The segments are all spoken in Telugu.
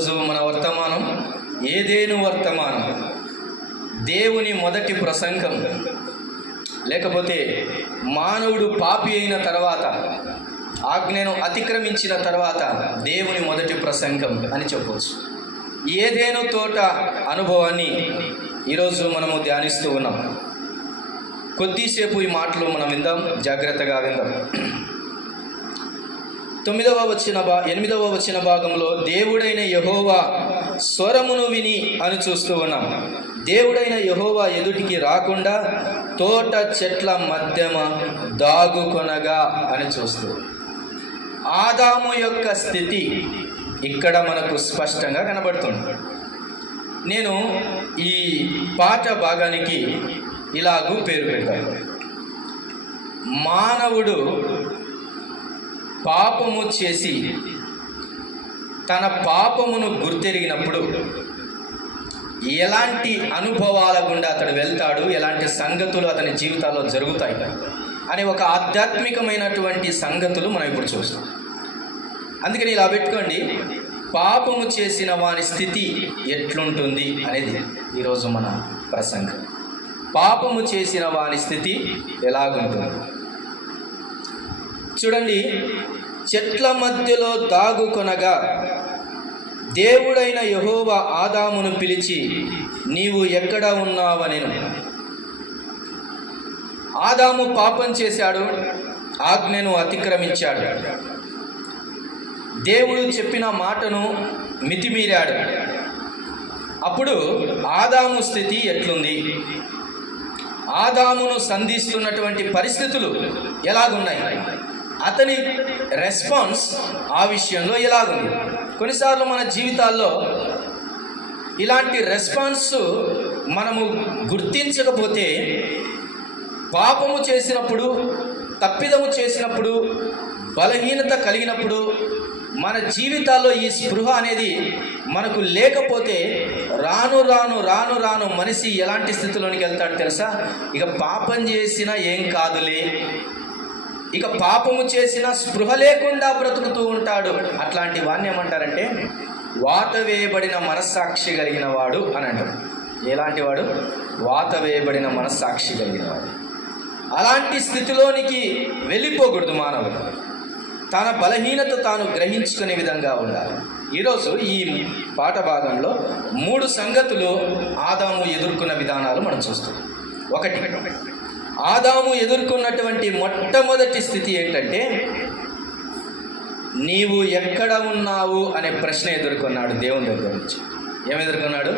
ఈరోజు మన వర్తమానం ఏదేను వర్తమానం, దేవుని మొదటి ప్రసంగం, లేకపోతే మానవుడు పాపి అయిన తర్వాత, ఆజ్ఞను అతిక్రమించిన తర్వాత దేవుని మొదటి ప్రసంగం అని చెప్పవచ్చు. ఏదేను తోట అనుభవాన్ని ఈరోజు మనము ధ్యానిస్తూ ఉన్నాం. కొద్దిసేపు ఈ మాటలు మనం విందాం, జాగ్రత్తగా విందాం. 8వ వచన భాగంలో దేవుడైన యెహోవా స్వరమును విని అని చూస్తూ ఉన్నాం. దేవుడైన యెహోవా ఎదుటికి రాకుండా తోట చెట్ల మధ్యమ దాగుకొనగా అని చూస్తూ, ఆదాము యొక్క స్థితి ఇక్కడ మనకు స్పష్టంగా కనబడుతుంది. నేను ఈ పాఠ భాగానికి ఇలాగూ పేరు పెట్టాను: మానవుడు పాపము చేసి తన పాపమును గుర్తెరిగినప్పుడు ఎలాంటి అనుభవాల గుండా అతడు వెళ్తాడు, ఎలాంటి సంగతులు అతని జీవితాల్లో జరుగుతాయి అనే ఒక ఆధ్యాత్మికమైనటువంటి సంగతులు మనం ఇప్పుడు చూస్తాం. అందుకని ఇలా పెట్టుకోండి, పాపము చేసిన వాని స్థితి ఎట్లుంటుంది అనేది ఈరోజు మన ప్రసంగం. పాపము చేసిన వాని స్థితి ఎలాగుంటుంది చూడండి. చెట్ల మధ్యలో దాగుకొనగా దేవుడైన యెహోవా ఆదామును పిలిచి, నీవు ఎక్కడ ఉన్నావనెను. ఆదాము పాపం చేశాడు, ఆజ్ఞను అతిక్రమించాడు, దేవుడు చెప్పిన మాటను మితిమీరాడు. అప్పుడు ఆదాము స్థితి ఎట్లుంది, ఆదామును సంధిస్తున్నటువంటి పరిస్థితులు ఎలాగున్నాయి, అతని రెస్పాన్స్ ఆ విషయంలో ఎలాగుంది. కొన్నిసార్లు మన జీవితాల్లో ఇలాంటి రెస్పాన్స్ మనము గుర్తించకపోతే, పాపము చేసినప్పుడు, తప్పిదము చేసినప్పుడు, బలహీనత కలిగినప్పుడు, మన జీవితాల్లో ఈ స్పృహ అనేది మనకు లేకపోతే రాను రాను మనిషి ఎలాంటి స్థితిలోనికి వెళ్తాడు తెలుసా? ఇక పాపం చేసినా ఏం కాదులే, ఇక పాపము చేసిన స్పృహ లేకుండా బ్రతుకుతూ ఉంటాడు. అట్లాంటి వాడిని ఏమంటారంటే వాత వేయబడిన మనస్సాక్షి కలిగిన వాడు అని అంటారు. ఎలాంటి వాడు? వాత వేయబడిన మనస్సాక్షి కలిగిన వాడు. అలాంటి స్థితిలోనికి వెళ్ళిపోకూడదు మానవుడు. తన బలహీనత తాను గ్రహించుకునే విధంగా ఉండాలి. ఈరోజు ఈ పాఠ భాగంలో 3 సంగతులు ఆదాము ఎదుర్కొన్న విధానాలు మనం చూస్తాం. ఒకటి, ఆదాము ఎదుర్కొన్నటువంటి మొట్టమొదటి స్థితి ఏంటంటే, నీవు ఎక్కడ ఉన్నావు అనే ప్రశ్న ఎదుర్కొన్నాడు దేవుని దగ్గర నుంచి. ఏమి ఎదుర్కొన్నాడు?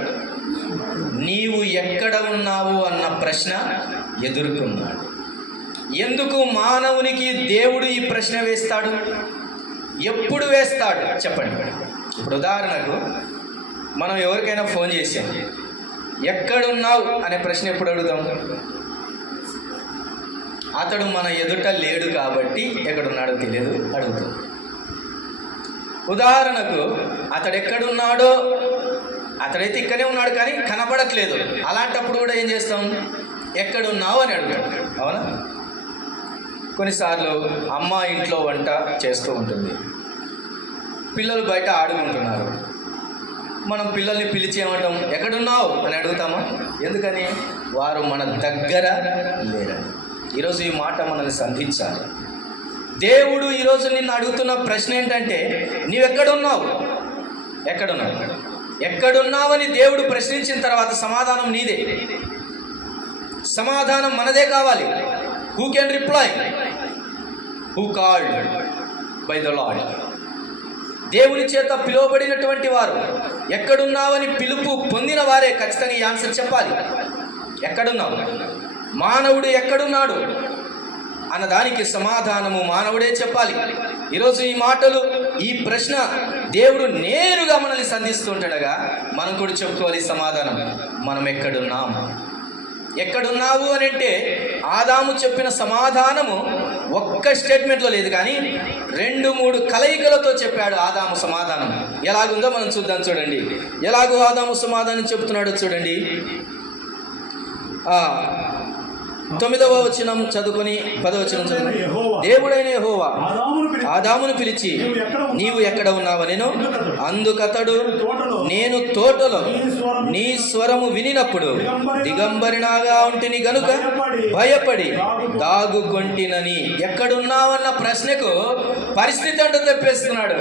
నీవు ఎక్కడ ఉన్నావు అన్న ప్రశ్న ఎదుర్కొన్నాడు. ఎందుకు మానవునికి దేవుడు ఈ ప్రశ్న వేస్తాడు? ఎప్పుడు వేస్తాడు చెప్పండి. ఇప్పుడు ఉదాహరణకు మనం ఎవరికైనా ఫోన్ చేసాం, ఎక్కడున్నావు అనే ప్రశ్న ఎప్పుడు అడుగుతాం? అతడు మన ఎదుట లేడు కాబట్టి ఎక్కడున్నాడో తెలియదు, అడుగుతాం. ఉదాహరణకు అతడు ఎక్కడున్నాడో, అతడైతే ఇక్కడే ఉన్నాడు కానీ కనపడట్లేదు, అలాంటప్పుడు కూడా ఏం చేస్తాం? ఎక్కడున్నావు అని అడుగుతాం. అవునా? కొన్నిసార్లు అమ్మ ఇంట్లో వంట చేస్తూ ఉంటుంది, పిల్లలు బయట ఆడుకుంటున్నారు. మనం పిల్లల్ని పిలిచి ఏమంటాం? ఎక్కడున్నావు అని అడుగుతామా? ఎందుకని? వారు మన దగ్గర లేరని. ఈరోజు ఈ మాట మనల్ని సంధించాలి. దేవుడు ఈరోజు నిన్ను అడుగుతున్న ప్రశ్న ఏంటంటే, నీవెక్కడున్నావు? ఎక్కడున్నావు? ఎక్కడున్నావని దేవుడు ప్రశ్నించిన తర్వాత సమాధానం నీదే. సమాధానం మనదే కావాలి. Who can reply? Who called by the lord. దేవుని చేత పిలువబడినటువంటి వారు, ఎక్కడున్నావని పిలుపు పొందిన వారే ఖచ్చితంగా ఈ ఆన్సర్ చెప్పాలి. ఎక్కడున్నావు? మానవుడు ఎక్కడున్నాడు అన్నదానికి సమాధానము మానవుడే చెప్పాలి. ఈరోజు ఈ మాటలు, ఈ ప్రశ్న దేవుడు నేరుగా మనల్ని సంధిస్తుంటాడుగా, మనం కూడా చెప్పుకోవాలి సమాధానం. మనం ఎక్కడున్నాము? ఎక్కడున్నావు అని అంటే ఆదాము చెప్పిన సమాధానము ఒక్క స్టేట్మెంట్లో లేదు, కానీ 2-3 కలయికలతో చెప్పాడు ఆదాము సమాధానం. ఎలాగుందో మనం చూద్దాం. చూడండి ఎలాగో ఆదాము సమాధానం చెప్తున్నాడో చూడండి. 9వ వచనం చదువుకొని 10వ వచనం చదువుకొని, దేవుడైన యెహోవా ఆదామును పిలిచి, నీవు ఎక్కడ ఉన్నావనెను. అందుకతడు, నేను తోటలో నీ స్వరము వినినప్పుడు దిగంబరినాగా ఉంటిని గనుక భయపడి దాగుకొంటినని. ఎక్కడున్నావన్న ప్రశ్నకు పరిస్థితి అంటూ చెప్పేస్తున్నాడు.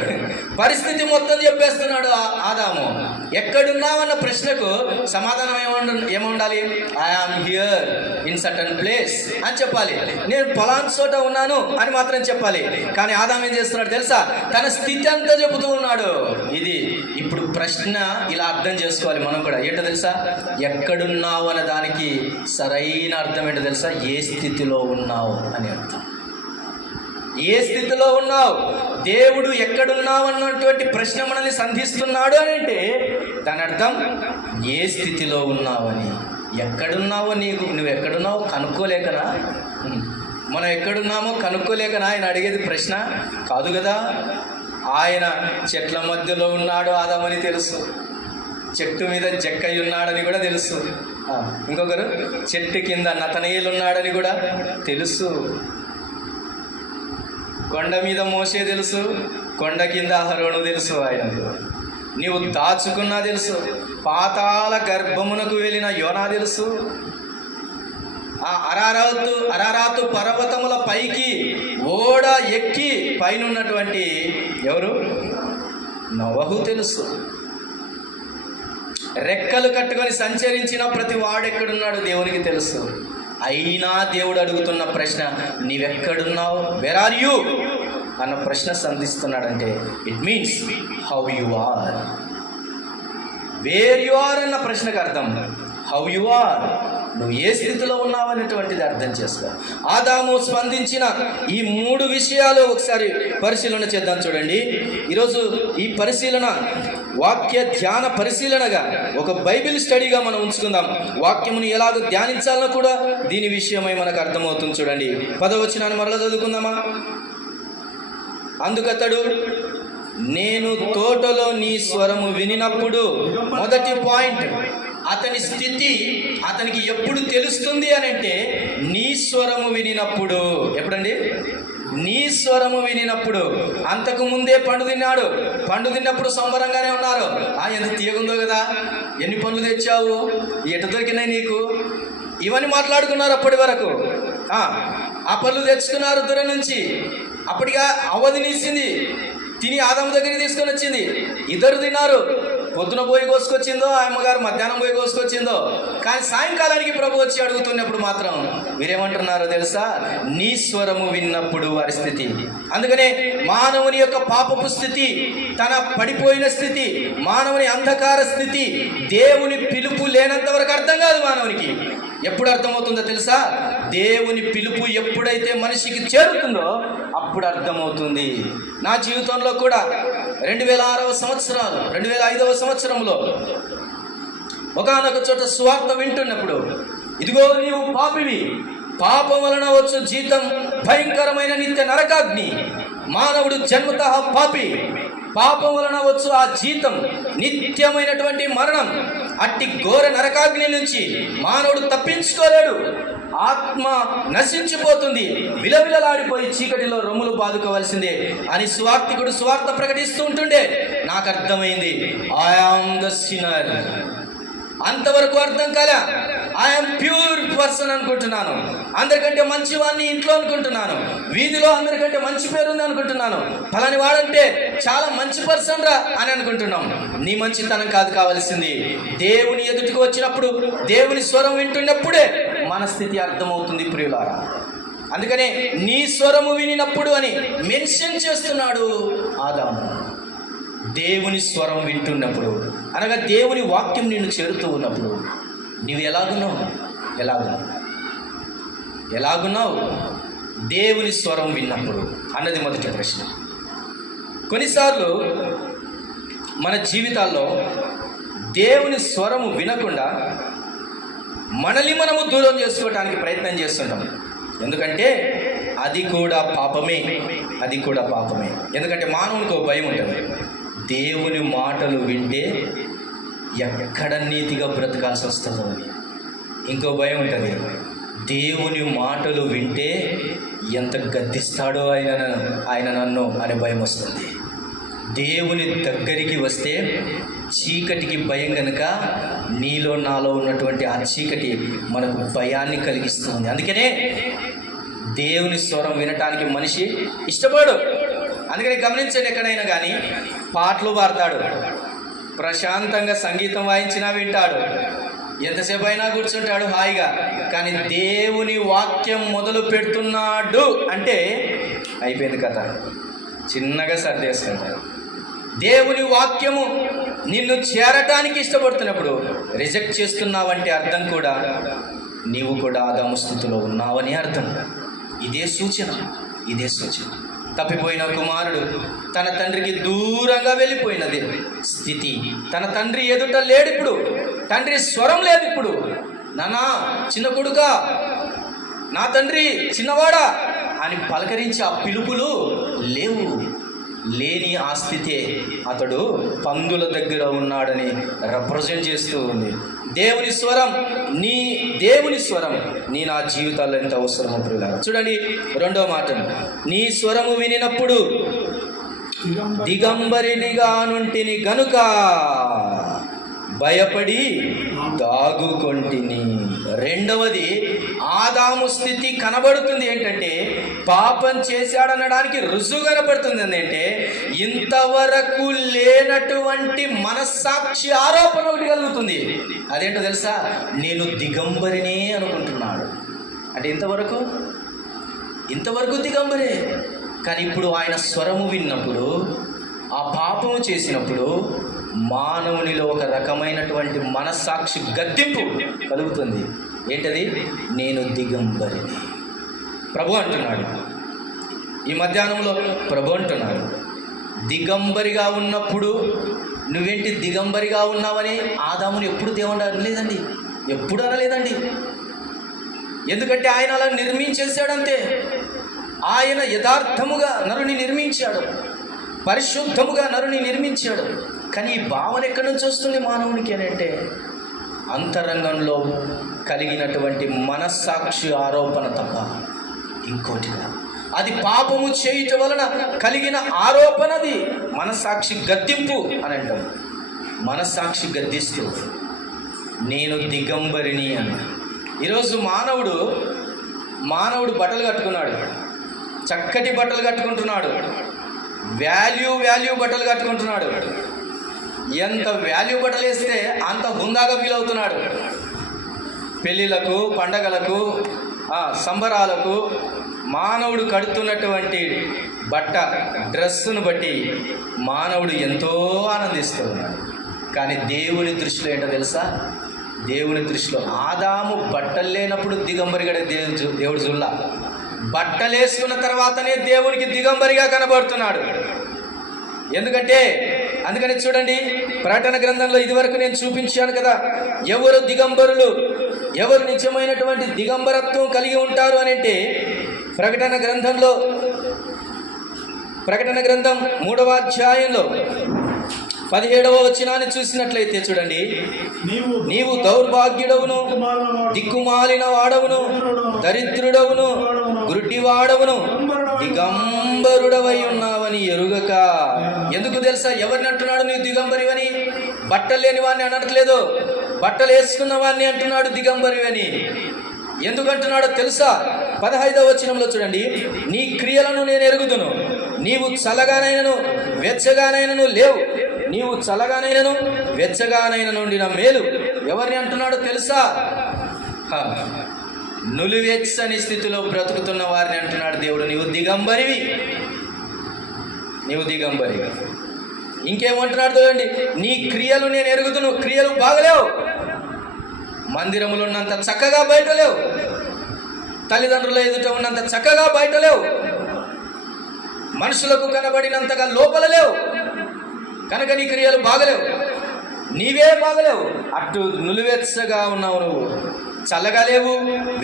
పరిస్థితి మొత్తం చెప్పేస్తున్నాడు ఆదాము. ఎక్కడున్నావన్న ప్రశ్నకు సమాధానం ఏముండాలి? I am here in certain place అని చెప్పాలి. నేను పలానా చోట ఉన్నాను అని మాత్రం చెప్పాలి. కానీ ఆదాము ఏం చేస్తున్నాడు తెలుసా? తన స్థితి అంతా చెబుతూ ఉన్నాడు. ఇది ఇప్పుడు ప్రశ్న ఇలా అర్థం చేసుకోవాలి మనం కూడా. ఏంటో తెలుసా? ఎక్కడున్నావు అనే దానికి సరైన అర్థం ఏంటో తెలుసా? ఏ స్థితిలో ఉన్నావు అని అర్థం. ఏ స్థితిలో ఉన్నావు? దేవుడు ఎక్కడున్నావు అన్నటువంటి ప్రశ్న మనల్ని సంధిస్తున్నాడు అని అంటే దాని అర్థం ఏ స్థితిలో ఉన్నావని. ఎక్కడున్నావో నువ్వు ఎక్కడున్నావో కనుక్కోలేకనా? మనం ఎక్కడున్నామో కనుక్కోలేకనా ఆయన అడిగేది ప్రశ్న? కాదు కదా. ఆయన చెట్ల మధ్యలో ఉన్నాడు ఆదామని తెలుసు, చెట్టు మీద జక్కయ్య ఉన్నాడని కూడా తెలుసు, ఇంకొకరు చెట్టు కింద నతనయేలు ఉన్నాడని కూడా తెలుసు, కొండ మీద మోసే తెలుసు, కొండ కింద అహరోను తెలుసు. ఆయనకు నీవు దాచుకున్నా తెలుసు, పాతాళ గర్భమునకు వెళ్ళిన యోనా తెలుసు, ఆ అరారాతు పర్వతముల పైకి ఓడ ఎక్కి పైన ఉన్నటువంటి ఎవరు? నోవహు తెలుసు. రెక్కలు కట్టుకొని సంచరించిన ప్రతి వాడెక్కడున్నాడు దేవునికి తెలుసు. అయినా దేవుడు అడుగుతున్న ప్రశ్న, నీవెక్కడున్నావు? వేర్ ఆర్ యూ అన్న ప్రశ్న సంధిస్తున్నాడంటే it means how you are. Where you are అన్న ప్రశ్నకు అర్థం హౌ యు ఆర్, నువ్వు ఏ స్థితిలో ఉన్నావు అనేటువంటిది అర్థం చేసుకో. ఆదాము స్పందించిన ఈ 3 విషయాలు ఒకసారి పరిశీలన చేద్దాం. చూడండి, ఈరోజు ఈ పరిశీలన వాక్య ధ్యాన పరిశీలనగా ఒక బైబిల్ స్టడీగా మనం ఉంచుకుందాం. వాక్యమును ఎలాగో ధ్యానించాలనో కూడా దీని విషయమై మనకు అర్థమవుతుంది. చూడండి, 10వ వచనాన్ని మరలా చదువుకుందామా. అందుకతడు, నేను తోటలో నీ స్వరము వినినప్పుడు. మొదటి పాయింట్, అతని స్థితి అతనికి ఎప్పుడు తెలుస్తుంది అని అంటే నీ స్వరము వినినప్పుడు. ఎప్పుడండి? నీ స్వరము వినినప్పుడు. అంతకు ముందే పండు తిన్నాడు. పండు తిన్నప్పుడు సంబరంగానే ఉన్నారు. ఎంత తీయగుందో కదా, ఎన్ని పండ్లు తెచ్చావు, ఎటు దొరికినాయి నీకు, ఇవన్నీ మాట్లాడుకున్నారు అప్పటి వరకు. ఆ పళ్ళు తెచ్చుకున్నారు దూరం నుంచి. అప్పటిగా అవధినిసింది, తిని ఆదాము దగ్గరికి తీసుకొని వచ్చింది. ఇద్దరు తిన్నారు. పొద్దున పోయి కోసుకొచ్చిందో, ఆ అమ్మగారు మధ్యాహ్నం పోయి కోసుకొచ్చిందో. కానీ సాయంకాలానికి ప్రభు వచ్చి అడుగుతున్నప్పుడు మాత్రం వీరేమంటున్నారో తెలుసా? నీ స్వరము విన్నప్పుడు వారి స్థితి. అందుకనే మానవుని యొక్క పాపపు స్థితి, తన పడిపోయిన స్థితి, మానవుని అంధకార స్థితి, దేవుని పిలుపు లేనంత వరకు అర్థం కాదు మానవునికి. ఎప్పుడు అర్థమవుతుందో తెలుసా? దేవుని పిలుపు ఎప్పుడైతే మనిషికి చేరుతుందో అప్పుడు అర్థమవుతుంది. నా జీవితంలో కూడా 2005వ సంవత్సరంలో ఒకానొక చోట సువార్త వింటున్నప్పుడు, ఇదిగో నీవు పాపివి, పాపం వలన వచ్చు జీతం భయంకరమైన నిత్య నరకాగ్ని. మానవుడు జన్మతః పాపి, పాపం వలన వచ్చు ఆ జీతం నిత్యమైనటువంటి మరణం. అట్టి ఘోర నరకాగ్ని నుంచి మానవుడు తప్పించుకోలేడు. ఆత్మ నశించిపోతుంది, విలవిలలాడిపోయి చీకటిలో రొమ్ములు బాదుకోవాల్సిందే అని సువార్తికుడు సువార్త ప్రకటిస్తూ ఉంటుండే. నాకు అర్థమైంది, ఐ యామ్ ద సిన్నర్. అంతవరకు అర్థం కాలే. ఐఎమ్ ప్యూర్ పర్సన్ అనుకుంటున్నాను, అందరికంటే మంచివాడిని ఇంట్లో అనుకుంటున్నాను, వీధిలో అందరికంటే మంచి పేరుంది అనుకుంటున్నాను, ఫలాని వాడంటే చాలా మంచి పర్సన్ రా అని అనుకుంటున్నాం. నీ మంచితనం కాదు కావాల్సింది. దేవుని ఎదుటికి వచ్చినప్పుడు, దేవుని స్వరం వింటున్నప్పుడే మన స్థితి అర్థమవుతుంది ప్రియులారా. అందుకనే నీ స్వరము వినినప్పుడు అని మెన్షన్ చేస్తున్నాడు ఆదాము. దేవుని స్వరం వింటున్నప్పుడు అనగా దేవుని వాక్యం నిన్ను చేరుతూ ఉన్నప్పుడు నీవు ఎలాగున్నావు దేవుని స్వరం విన్నప్పుడు అన్నది మొదటి ప్రశ్న. కొన్నిసార్లు మన జీవితాల్లో దేవుని స్వరము వినకుండా మనల్ని మనము దూరం చేసుకోవడానికి ప్రయత్నం చేస్తుంటాం. ఎందుకంటే అది కూడా పాపమే. ఎందుకంటే మానవునికి ఒక భయం ఉంటుంది, దేవుని మాటలు వింటే ఎక్కడ నీతిగా బ్రతకాల్సి వస్తుందో అని. ఇంకో భయం ఉంటుంది, దేవుని మాటలు వింటే ఎంత గద్దిస్తాడో ఆయన నన్ను అనే భయం వస్తుంది. దేవుని దగ్గరికి వస్తే చీకటికి భయం కనుక నీలో నాలో ఉన్నటువంటి ఆ చీకటి మనకు భయాన్ని కలిగిస్తుంది. అందుకనే దేవుని స్వరం వినటానికి మనిషి ఇష్టపడు. అందుకని గమనించండి, ఎక్కడైనా కానీ పాటలు పాడతాడు, ప్రశాంతంగా సంగీతం వాయించినా వింటాడు, ఎంతసేపు అయినా కూర్చుంటాడు హాయిగా. కానీ దేవుని వాక్యం మొదలు పెడుతున్నాడు అంటే అయిపోయింది కథ, చిన్నగా సర్దేసుకుంటాడు. దేవుని వాక్యము నిన్ను చేరటానికి ఇష్టపడుతున్నప్పుడు రిజెక్ట్ చేస్తున్నావంటే అర్థం కూడా నీవు కూడా ఆదాము స్థితిలో ఉన్నావని అర్థం. ఇదే సూచన. తప్పిపోయిన కుమారుడు తన తండ్రికి దూరంగా వెళ్ళిపోయినది స్థితి. తన తండ్రి ఎదుట లేడు, ఇప్పుడు తండ్రి స్వరం లేదు. ఇప్పుడు నానా చిన్న కొడుకా, నా తండ్రి చిన్నవాడా అని పలకరించి ఆ పిలుపులు లేని ఆ స్థితే అతడు పందుల దగ్గర ఉన్నాడని రిప్రజెంట్ చేస్తూ ఉంది. దేవుని స్వరం నీ నా జీవితాల్లో ఎంత అవసరమో ప్రియులారా. చూడండి, రెండో మాట, నీ స్వరము వినినప్పుడు దిగంబరినిగా నుంటిని గనుక భయపడి దాగుకొంటిని. రెండవది, ఆదాము స్థితి కనబడుతుంది ఏంటంటే పాపం చేశాడనడానికి రుజువు కనబడుతుంది. ఏంటంటే ఇంతవరకు లేనటువంటి మనస్సాక్షి ఆరోపణ ఒకటి కలుగుతుంది. అదేంటో తెలుసా? నేను దిగంబరినే అనుకుంటున్నాడు. అంటే ఇంతవరకు దిగంబరే. కానీ ఇప్పుడు ఆయన స్వరము విన్నప్పుడు, ఆ పాపము చేసినప్పుడు మానవునిలో ఒక రకమైనటువంటి మనస్సాక్షి గద్దింపు కలుగుతుంది. ఏంటది? నేను దిగంబరిని. ప్రభు అంటున్నాడు ఈ మధ్యాహ్నంలో. ప్రభు అంటున్నాడు, దిగంబరిగా ఉన్నప్పుడు నువ్వేంటి దిగంబరిగా ఉన్నావని ఆదాముని ఎప్పుడు దేవుడు అనలేదండి, ఎప్పుడు అనలేదండి. ఎందుకంటే ఆయన అలా నిర్మించేశాడంతే. ఆయన యథార్థముగా నరుని నిర్మించాడు, పరిశుద్ధముగా నరుని నిర్మించాడు. కానీ ఈ భావన ఎక్కడి నుంచి వస్తుంది మానవునికి అని అంటే అంతరంగంలో కలిగినటువంటి మనస్సాక్షి ఆరోపణ తప్ప ఇంకోటి. అది పాపము చేయటం వలన కలిగిన ఆరోపణది మనస్సాక్షి గద్దింపు అని అంటాం. మనస్సాక్షి గద్దిస్తూ నేను దిగంబరిని అని. ఈరోజు మానవుడు బట్టలు కట్టుకున్నాడు, చక్కటి బట్టలు కట్టుకుంటున్నాడు, వాల్యూ బట్టలు కట్టుకుంటున్నాడు. ఎంత వాల్యూ బట్టలు వేస్తే అంత హుందాగా ఫీల్ అవుతున్నాడు. పెళ్ళిళ్ళకు, పండగలకు, సంబరాలకు మానవుడు కడుతున్నటువంటి డ్రెస్సును బట్టి మానవుడు ఎంతో ఆనందిస్తూ ఉన్నాడు. కానీ దేవుని దృష్టిలో ఏంటో తెలుసా? దేవుని దృష్టిలో ఆదాము బట్టలు లేనప్పుడు దిగంబరిగా దేవుడు జుల్లా, బట్టలు వేసుకున్న తర్వాతనే దేవునికి దిగంబరిగా కనబడుతున్నాడు. అందుకని చూడండి, ప్రకటన గ్రంథంలో ఇదివరకు నేను చూపించాను కదా, ఎవరు దిగంబరులు, ఎవరు నిజమైనటువంటి దిగంబరత్వం కలిగి ఉంటారు అని అంటే ప్రకటన గ్రంథం 3వ అధ్యాయంలో 17వ వచనాన్ని చూసినట్లయితే చూడండి, నీవు దౌర్భాగ్యుడవును, దిక్కుమాలిన వాడవును, దరిద్రుడవును, గుడ్డివాడవును, దిగంబరుడవై ఉన్నావని ఎరుగక. ఎందుకు తెలుసా ఎవరిని అంటున్నాడు నీవు దిగంబరివని? బట్టలు లేని వాడిని అనట్లేదు, బట్టలు వేసుకున్న వాడిని అంటున్నాడు దిగంబరివని. ఎందుకు అంటున్నాడో తెలుసా? 15వ వచనంలో చూడండి, నీ క్రియలను నేను ఎరుగుదును, నీవు చల్లగానైనను వెచ్చగానైనను లేవు, నీవు చల్లగానైనను వెచ్చగానైనా నుండిన మేలు. ఎవరిని అంటున్నాడో తెలుసా? నులివెచ్చని స్థితిలో బ్రతుకుతున్న వారిని అంటున్నాడు దేవుడు, నీవు దిగంబరివి. ఇంకేమంటున్నాడు చూడండి, నీ క్రియలు నేను ఎరుగుదును. క్రియలు బాగలేవు, మందిరములు ఉన్నంత చక్కగా బయట లేవు, తల్లిదండ్రుల ఎదుట ఉన్నంత చక్కగా బయట లేవు, మనుషులకు కనబడినంతగా లోపల లేవు. కనుక నీ క్రియలు బాగలేవు, నీవే బాగలేవు. అటు నులివెచ్చగా ఉన్నావు, నువ్వు చల్లగా లేవు,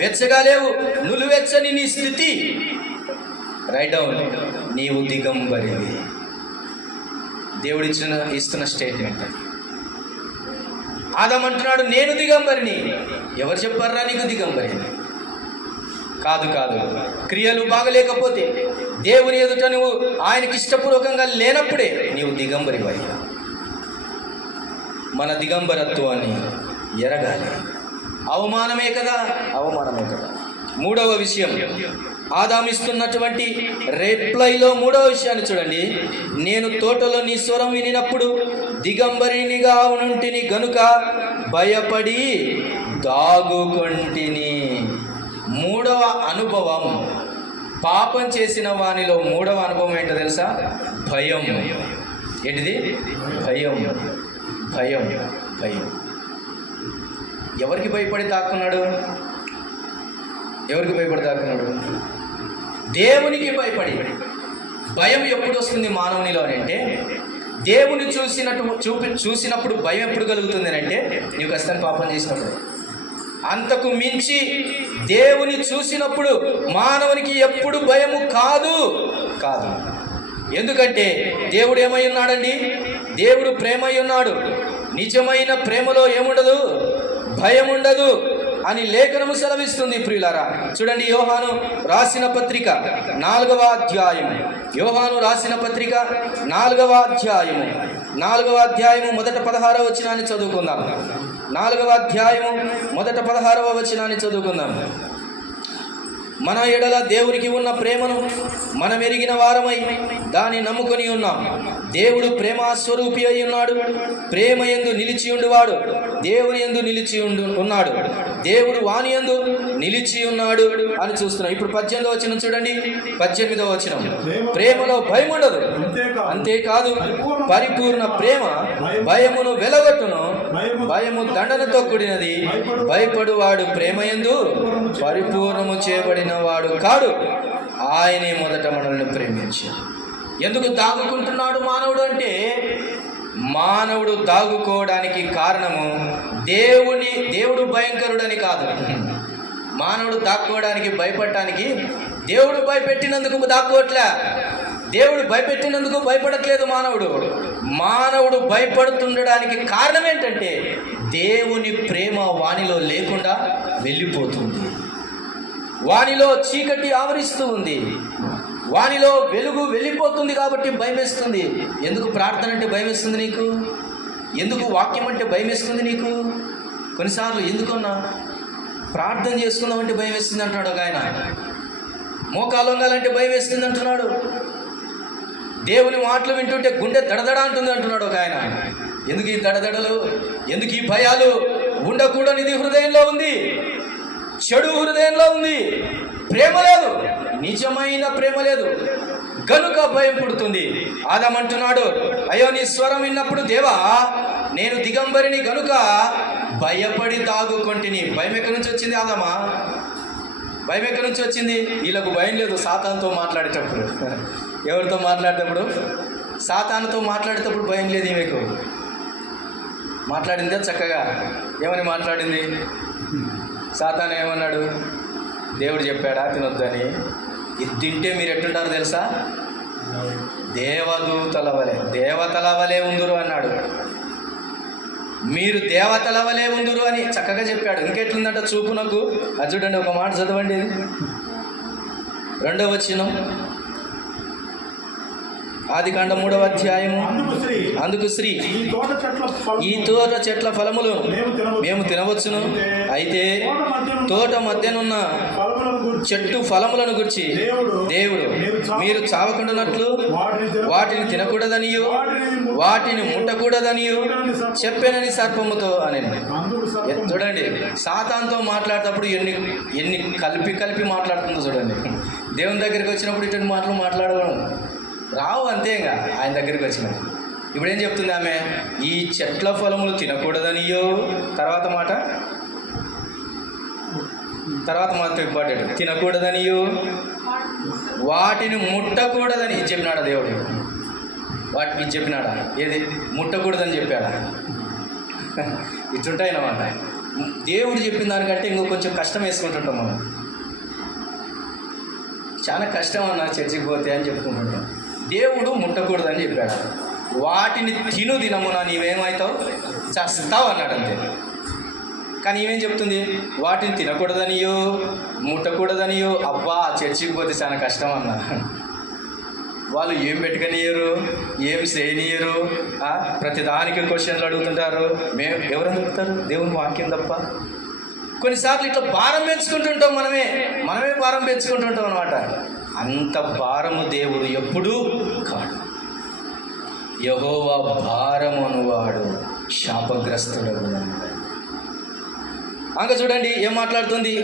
వెచ్చగా లేవు, నులివెచ్చని నీ స్థితి. రైట్ డౌన్, నీవు దిగంబరివి. దేవుడు ఇస్తున్న స్టేట్మెంట్. ఆదాము అంటున్నాడు నేను దిగంబరిని. ఎవరు చెప్పారా నీకు దిగంబరి? కాదు కాదు. క్రియలు బాగలేకపోతే, దేవుని ఎదుట నువ్వు ఆయనకి ఇష్టపూర్వకంగా లేనప్పుడే నీవు దిగంబరివై. మన దిగంబరత్వాన్ని ఎరగాలి. అవమానమే కదా, అవమానమే కదా. మూడవ విషయం, ఆదామిస్తున్నటువంటి రిప్లైలో మూడవ విషయాన్ని చూడండి. నేను తోటలో నీ స్వరం వినినప్పుడు దిగంబరినిగా ఉంటిని గనుక భయపడి దాగుకొంటిని. మూడవ అనుభవం, పాపం చేసిన వానిలో మూడవ అనుభవం ఏంటో తెలుసా? భయం. ఏంటిది? భయం. భయం. భయం. ఎవరికి భయపడి దాక్కున్నాడు? ఎవరికి భయపడి దాక్కున్నాడు? దేవునికి భయపడి. భయం ఎప్పుడు వస్తుంది మానవునిలో అని అంటే, దేవుని చూసినప్పుడు భయం ఎప్పుడు కలుగుతుంది అని అంటే, నీవు ఖచ్చితంగా పాపం చేసినప్పుడు. అంతకు మించి దేవుని చూసినప్పుడు మానవునికి ఎప్పుడు భయము కాదు. ఎందుకంటే దేవుడు ఏమై ఉన్నాడండి? దేవుడు ప్రేమై ఉన్నాడు. నిజమైన ప్రేమలో ఏముండదు? భయం ఉండదు అని లేఖనము సెలవిస్తుంది. ప్రియులారా చూడండి, యోహాను రాసిన పత్రిక 4వ అధ్యాయం. యోహాను రాసిన పత్రిక 4వ అధ్యాయము 4వ అధ్యాయము మొదట 16వ వచనాన్ని చదువుకుందాం. 4వ అధ్యాయము మొదట 16వ వచనాన్ని చదువుకుందాం. మన ఎడల దేవునికి ఉన్న ప్రేమను మనం ఎరిగిన వారమై దాన్ని నమ్ముకొని ఉన్నాం. దేవుడు ప్రేమస్వరూపి అయి ఉన్నాడు. ప్రేమ యందు నిలిచి ఉండువాడు దేవుని యందు నిలిచి ఉన్నాడు. దేవుడు వాని యందు నిలిచి ఉన్నాడు అని చూస్తున్నాం. ఇప్పుడు 18వ వచనం చూడండి. 18వ వచనం, ప్రేమలో భయం ఉండదు, అంతేకాదు పరిపూర్ణ ప్రేమ భయమును వెలగొట్టును. భయము దండనతో కూడినది. భయపడువాడు ప్రేమ యందు పరిపూర్ణము చేయబడిన వాడు కాడు. ఆయనే మొదట మనల్ని ప్రేమించాడు. ఎందుకు దాగుకుంటున్నాడు మానవుడు అంటే, మానవుడు దాగుకోవడానికి కారణము దేవుడు భయంకరుడని కాదు. మానవుడు దాక్కోవడానికి భయపడటానికి దేవుడు భయపెట్టినందుకు దాక్కోవట్లే. దేవుడు భయపెట్టినందుకు భయపడట్లేదు మానవుడు భయపడుతుండడానికి కారణం ఏంటంటే, దేవుని ప్రేమ వానిలో లేకుండా వెళ్ళిపోతుంది. వానిలో చీకటి ఆవరిస్తూ ఉంది. వానిలో వెలుగు వెళ్ళిపోతుంది కాబట్టి భయం వేస్తుంది. ఎందుకు ప్రార్థన అంటే భయం వేస్తుంది నీకు? ఎందుకు వాక్యం అంటే భయం వేస్తుంది నీకు? కొన్నిసార్లు ఎందుకన్నా ప్రార్థన చేసుకుందామంటే భయం వేస్తుంది అంటున్నాడు ఒక ఆయన. మోకాలు వంగాలంటే భయం వేస్తుంది అంటున్నాడు. దేవుని మాటలు వింటుంటే గుండె దడదడ అంటుంది అంటున్నాడు ఒక ఆయన. ఎందుకు ఈ దడదడలు? ఎందుకు ఈ భయాలు? ఉండకూడనిది హృదయంలో ఉంది, చెడు హృదయంలో ఉంది. ప్రేమ లేదు, నిజమైన ప్రేమ లేదు గనుక భయం పుడుతుంది. ఆదామంటున్నాడు, అయ్యో నీ స్వరం విన్నప్పుడు దేవా నేను దిగంబరిని గనుక భయపడి దాగుకొంటిని. భయం ఎక్కడి నుంచి వచ్చింది ఆదామా? భయం ఎక్కడి నుంచి వచ్చింది? వీళ్ళకు భయం లేదు సాతానుతో మాట్లాడేటప్పుడు. ఎవరితో మాట్లాడేటప్పుడు? సాతానుతో మాట్లాడేటప్పుడు భయం లేదు. ఈమెకు మాట్లాడిందే చక్కగా. ఏమని మాట్లాడింది? సాతాను ఏమన్నాడు? దేవుడు చెప్పాడా తినొద్దని? ఇది తింటే మీరు ఎట్టుంటారో తెలుసా? దేవతల వలె ఉందురు అన్నాడు. మీరు దేవతల వలె ఉందురు అని చక్కగా చెప్పాడు. ఇంకెట్లుందంట చూపు నాకు. అది చూడండి, ఒక మాట చదవండి. 2వ వచనం, ఆదికాండం 3వ అధ్యాయము. అందుకు స్త్రీ, ఈ తోట చెట్ల ఫలములు మేము తినవచ్చును, అయితే తోట మధ్యనున్న చెట్టు ఫలములను గురించి దేవుడు మీరు చావకుండానట్లు వాటిని తినకూడదనియు వాటిని ముట్టకూడదనియు చెప్పానని సర్పముతో అని. చూడండి, సాతానుతో మాట్లాడేటప్పుడు ఎన్ని కలిపి మాట్లాడుతుందో చూడండి. దేవుని దగ్గరికి వచ్చినప్పుడు ఇటువంటి మాటలు మాట్లాడడం రావు, అంతేగా ఆయన దగ్గరికి వచ్చినప్పుడు. ఇప్పుడు ఏం చెప్తుంది ఆమె? ఈ చెట్ల ఫలములు తినకూడదనియో, తర్వాత మాట ఇంపార్టెంట్, తినకూడదనియో వాటిని ముట్టకూడదని చెప్పినాడా దేవుడు? వాటిని చెప్పినాడా? ఏది ముట్టకూడదని చెప్పాడా? ఇట్లుంటాయన్నమాట. దేవుడు చెప్పిన దానికంటే ఇంకో కొంచెం కష్టం వేసుకుంటుంటాం మనం. చాలా కష్టం అన్న చర్చికి పోతే అని చెప్పుకుంటుంటాం. దేవుడు ముట్టకూడదని చెప్పాడు. వాటిని తినమున నీవేమవుతావు? చస్తావు అన్నాడు. అంతే. కానీ ఏమేం చెప్తుంది? వాటిని తినకూడదనియో ముట్టకూడదనియో. అబ్బా, చర్చికి పోతే చాలా కష్టం అన్న. వాళ్ళు ఏం పెట్టుకనియరు, ఏం చేయనియరు, ప్రతిదానికి క్వశ్చన్లు అడుగుతుంటారు. ఎవరు అడుగుతారు? దేవుని వాక్యం తప్ప. కొన్నిసార్లు ఇట్లా భారం పెంచుకుంటుంటాం, మనమే భారం పెంచుకుంటుంటాం అనమాట. అంత భారము దేవుడు ఎప్పుడూ కాడు. యెహోవా భారము అనువాడు శాపగ్రస్తుడగు. అంక చూడండి ఏం మాట్లాడుతుంది?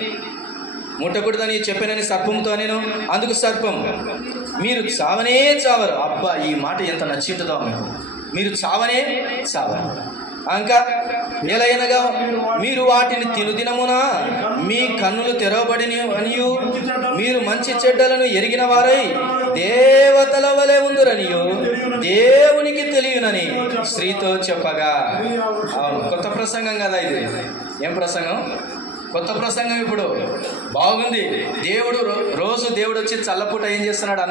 ముట్టకూడదని చెప్పానని సర్పంతో నేను, అందుకు సర్పం, మీరు చావనే చావరు. అబ్బా, ఈ మాట ఎంత నచ్చింటుందో మీకు. మీరు చావనే చావరు. ఇంకా ఎలయనగా మీరు వాటిని తినుదినమున మీ కన్నులు తెరవబడిని అనియు మీరు మంచి చెడ్డలను ఎరిగిన వారై దేవతల వలె ఉందురనియు దేవునికి తెలియనని స్త్రీతో చెప్పగా. అవును, కొత్త ప్రసంగం కదా ఇది. ఏం ప్రసంగం? కొత్త ప్రసంగం. ఇప్పుడు బాగుంది. రోజు దేవుడు వచ్చి చల్లపూట ఏం చేస్తున్నాడు?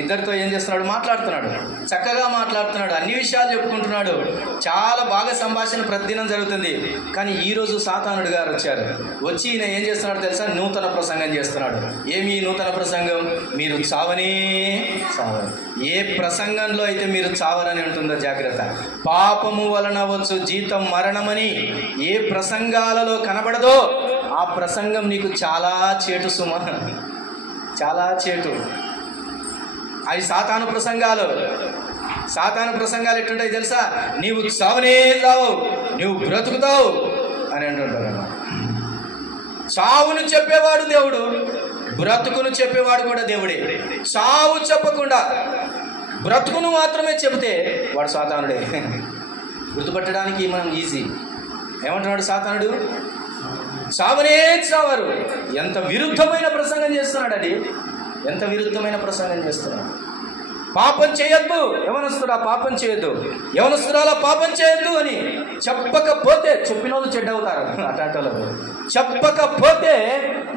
ఇద్దరితో ఏం చేస్తున్నాడు? మాట్లాడుతున్నాడు. చక్కగా మాట్లాడుతున్నాడు. అన్ని విషయాలు చెప్పుకుంటున్నాడు. చాలా బాగా సంభాషణ ప్రతిదినం జరుగుతుంది. కానీ ఈరోజు సాతానుడు గారు వచ్చి ఈయన ఏం చేస్తున్నాడు తెలుసా? నూతన ప్రసంగం చేస్తున్నాడు. ఏమి నూతన ప్రసంగం? మీరు చావనే చావరు. ఏ ప్రసంగంలో అయితే మీరు చావరని ఉంటుందో జాగ్రత్త. పాపము వలన వచ్చు జీతం మరణమని ఏ ప్రసంగాలలో కనబడదో ఆ ప్రసంగం నీకు చాలా చేటు సుమ, చాలా చేటు. అవి సాతాను ప్రసంగాలు. ఎట్లుంటాయి తెలుసా? నీవు చావనే చావు, నువ్వు బ్రతుకుతావు అని అంటుంటారు. చావును చెప్పేవాడు దేవుడు, బ్రతుకును చెప్పేవాడు కూడా దేవుడే. చావు చెప్పకుండా బ్రతుకును మాత్రమే చెబితే వాడు సాతానుడే. గుర్తుపట్టడానికి మనం ఈజీ. ఏమంటున్నాడు సాతానుడు? చావనే చావరు. ఎంత విరుద్ధమైన ప్రసంగం చేస్తున్నాడు అది! ఎంత విరుద్ధమైన ప్రసంగం చేస్తున్నాడు. పాపం చేయొద్దు, యవనస్తుడా పాపం చేయొద్దు, యవనస్తురాలా పాపం చేయొద్దు అని చెప్పకపోతే చెప్పిన వాళ్ళు చెడ్డవుతారు. అటాటోలకు చెప్పకపోతే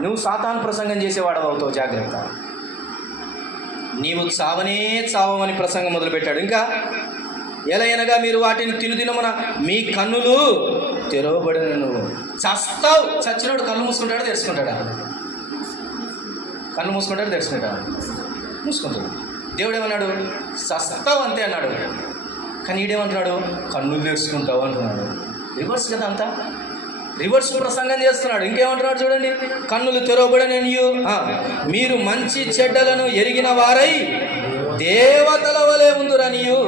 నువ్వు సాతాను ప్రసంగం చేసేవాడు అవుతావు. జాగ్రత్త. నీవు చావనే చావమని ప్రసంగం మొదలుపెట్టాడు. ఇంకా ఎలయనగా మీరు వాటిని తినుదినమున మీ కన్నులు తెరవబడిన. నువ్వు చస్తావు. చచ్చినోడు కళ్ళు మూసుకుంటాడు, తెరుచుకుంటాడా? కళ్ళు మూసుకుంటాడు, తెరుచుకుంటాడు, మూసుకుంటాడు. దేవుడు ఏమన్నాడు? చస్తావు అంతే అన్నాడు. కానీ ఈడేమంటున్నాడు? కన్నులు తెరుచుకుంటావు అంటున్నాడు. రివర్స్ కదా అంతా. రివర్స్ ప్రసంగం చేస్తున్నాడు. ఇంకేమంటున్నాడు చూడండి. కన్నులు తెరవబడనియు మీరు మంచి చెడ్డలను ఎరిగిన వారై దేవతల వలె ఉందురనియు.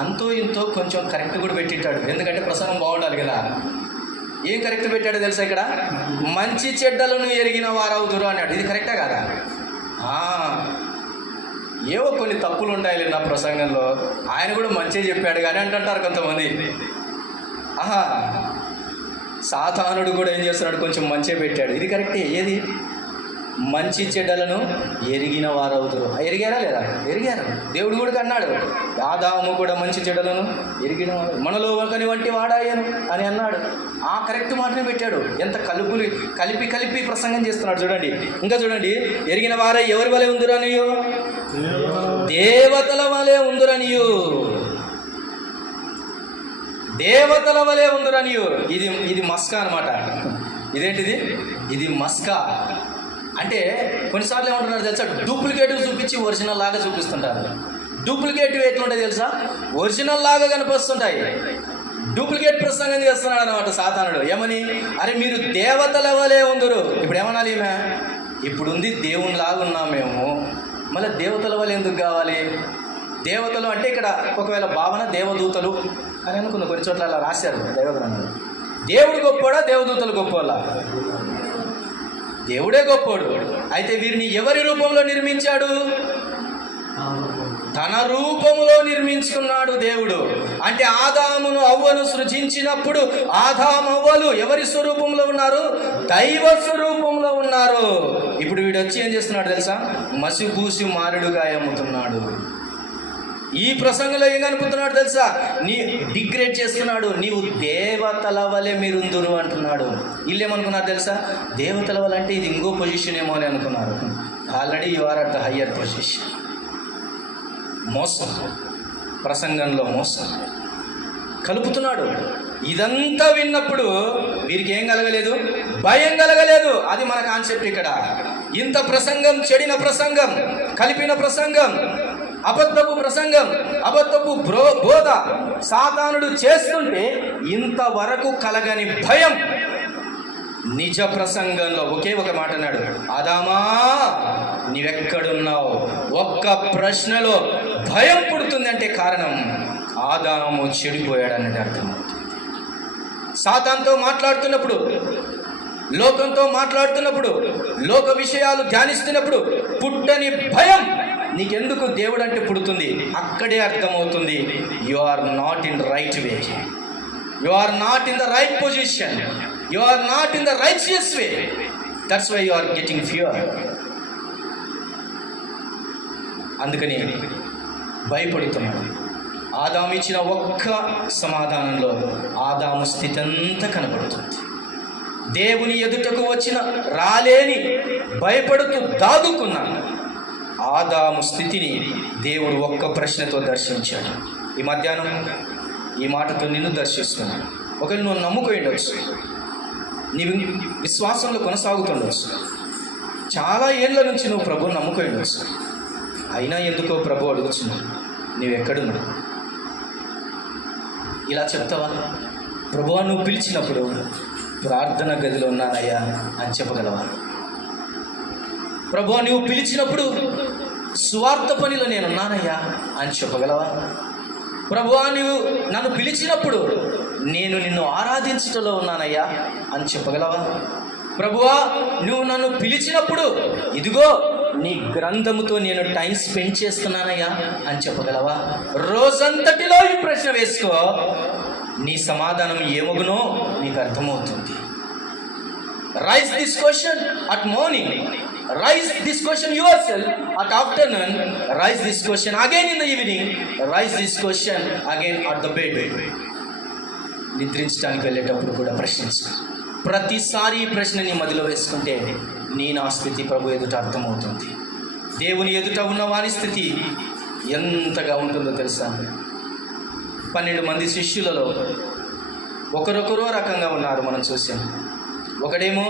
అంతో ఇంతో కొంచెం కరెక్ట్ కూడా పెట్టింటాడు. ఎందుకంటే ప్రసంగం బాగుండాలి కదా. ఏం కరెక్ట్ పెట్టాడో తెలుసా? ఇక్కడ మంచి చెడ్డలను ఎరిగిన వారవుదురు అన్నాడు. ఇది కరెక్టా కదా? ఏవో కొన్ని తప్పులు ఉంటాయి నా ప్రసంగంలో. ఆయన కూడా మంచిగా చెప్పాడు కానీ అంటుంటారు కొంతమంది. సాతానుడు కూడా ఏం చేస్తున్నాడు? కొంచెం మంచిగా పెట్టాడు. ఇది కరెక్టే. ఏది? మంచి చెడ్డలను ఎరిగిన వారవుతారు. ఎరిగారా లేదా? ఎరిగారు. దేవుడు కూడా అన్నాడు, ఆదాము కూడా మంచి చెడ్డలను ఎరిగిన వాడు, మనలో ఒకని వంటి వాడాయను అని అన్నాడు. ఆ కరెక్ట్ మాటనే పెట్టాడు. ఎంత కలిపి ప్రసంగం చేస్తున్నాడు చూడండి. ఇంకా చూడండి. ఎరిగిన వారై ఎవరి వలె ఉందిరనియో? దేవతల వలె ఉందిరనియో. దేవతల వలె ఉందిరనియో. ఇది మస్కా అనమాట. ఇదేంటిది? ఇది మస్కా. అంటే కొన్నిసార్లు ఏమంటున్నారు తెలుసా? డూప్లికేటివ్ చూపించి ఒరిజినల్ లాగా చూపిస్తుంటారు. డూప్లికేటివ్ ఎట్లుంటాయి తెలుసా? ఒరిజినల్ లాగా కనిపిస్తుంటాయి. డూప్లికేట్ ప్రసంగం చేస్తున్నాడు అనమాట సాతానుడు. ఏమని? అరే మీరు దేవతల వలె ఉందరు. ఇప్పుడు ఏమనాలి? ఇప్పుడుంది దేవుని లాగా ఉన్నాం మేము, మళ్ళీ దేవతల వలె ఎందుకు కావాలి? దేవతలు అంటే ఇక్కడ ఒకవేళ భావన దేవదూతలు అని అనుకుందాం. కొన్ని చోట్ల అలా రాశారు దైవగ్రంథంలో. దేవుడు గొప్పోడా దేవదూతలు గొప్పోలా? దేవుడే గొప్పోడు. అయితే వీరిని ఎవరి రూపంలో నిర్మించాడు? తన రూపంలో నిర్మించుకున్నాడు దేవుడు. అంటే ఆదామును అవ్వను సృజించినప్పుడు ఆదాము అవ్వలు ఎవరి స్వరూపంలో ఉన్నారు? దైవ స్వరూపంలో ఉన్నారు. ఇప్పుడు వీడు వచ్చి ఏం చేస్తున్నాడు తెలుసా? మసిపూసి మారుడుగా అమ్ముతున్నాడు. ఈ ప్రసంగంలో ఏం కనుపుతున్నాడు తెలుసా? డిగ్రేడ్ చేస్తున్నాడు. నీవు దేవతల వలె మీరుందురు అంటున్నాడు. వీళ్ళు ఏమనుకున్నారు తెలుసా? దేవతల వల్ల అంటే ఇది ఇంకో పొజిషన్ ఏమో అని అనుకున్నారు. Already you are at the higher position. మోసం, ప్రసంగంలో మోసం కలుపుతున్నాడు. ఇదంతా విన్నప్పుడు వీరికి ఏం కలగలేదు? భయం కలగలేదు. అది మన కాన్సెప్ట్ ఇక్కడ. ఇంత ప్రసంగం, చెడిన ప్రసంగం, కలిపిన ప్రసంగం, అబద్ధపు ప్రసంగం, అబద్ధపు బోధ సాతానుడు చేస్తుంటే ఇంతవరకు కలగని భయం నిజ ప్రసంగంలో ఒకే ఒక మాట అన్నాడు, ఆదామా నీవెక్కడున్నావు? ఒక్క ప్రశ్నలో భయం పుడుతుందంటే కారణం ఆదాము చెడిపోయాడనేది అర్థమవుతుంది. సాతానుతో మాట్లాడుతున్నప్పుడు, లోకంతో మాట్లాడుతున్నప్పుడు, లోక విషయాలు ధ్యానిస్తున్నప్పుడు పుట్టని భయం నీకెందుకు దేవుడు అంటే పుడుతుంది. అక్కడే అర్థమవుతుంది, you are not in right way, you are not in the right position, you are not in the righteous way. That's why you are getting fear. అందుకని భయపడుతున్నాడు. ఆదాము ఇచ్చిన ఒక్క సమాధానంలో ఆదాము స్థితి అంతా కనబడుతుంది. దేవుని ఎదుటకు వచ్చిన రాలేని భయపడుతూ దాదుకున్న ఆదాము స్థితిని దేవుడు ఒక్క ప్రశ్నతో దర్శించాడు. ఈ మధ్యాహ్నం ఈ మాటతో నిన్ను దర్శిస్తున్నాను. ఒకవేళ నువ్వు నమ్ముకొని ఉండవచ్చు, నీవు విశ్వాసంలో కొనసాగుతుండవచ్చు, చాలా ఏళ్ళ నుంచి నువ్వు ప్రభువుని నమ్ముకొని ఉండవచ్చు. అయినా ఎందుకో ప్రభు అడుగుతున్నావు, నీవెక్కడున్నావు? ఇలా చెప్తావా? ప్రభువా నువ్వు పిలిచినప్పుడు ప్రార్థన గదిలో ఉన్నానయ్యా అని చెప్పగలవా? ప్రభువా నువ్వు పిలిచినప్పుడు స్వార్థ పనిలో నేనున్నానయ్యా అని చెప్పగలవా? ప్రభువా నువ్వు నన్ను పిలిచినప్పుడు నేను నిన్ను ఆరాధించటంలో ఉన్నానయ్యా అని చెప్పగలవా? ప్రభువా నువ్వు నన్ను పిలిచినప్పుడు ఇదిగో నీ గ్రంథముతో నేను టైం స్పెండ్ చేస్తున్నానయ్యా అని చెప్పగలవా? రోజంతటిలో ఈ ప్రశ్న వేసుకో, నీ సమాధానం ఏమగునో నీకు అర్థమవుతుంది. Raise this question at morning, raise this question yourself at afternoon, raise this question again in the evening, raise this question again at the bed. నిద్రించడానికి వెళ్ళేటప్పుడు కూడా ప్రశ్నించు. ప్రతిసారి ఈ ప్రశ్న నీ మదిలో వేసుకుంటే నా స్థితి ప్రభు ఎదుట అర్థమవుతుంది. దేవుని ఎదుట ఉన్న వారి స్థితి ఎంతగా ఉంటుందో తెలుసా? 12 మంది శిష్యులలో ఒకరొకరో రకంగా ఉన్నారు. మనం చూసాం. ఒకడేమో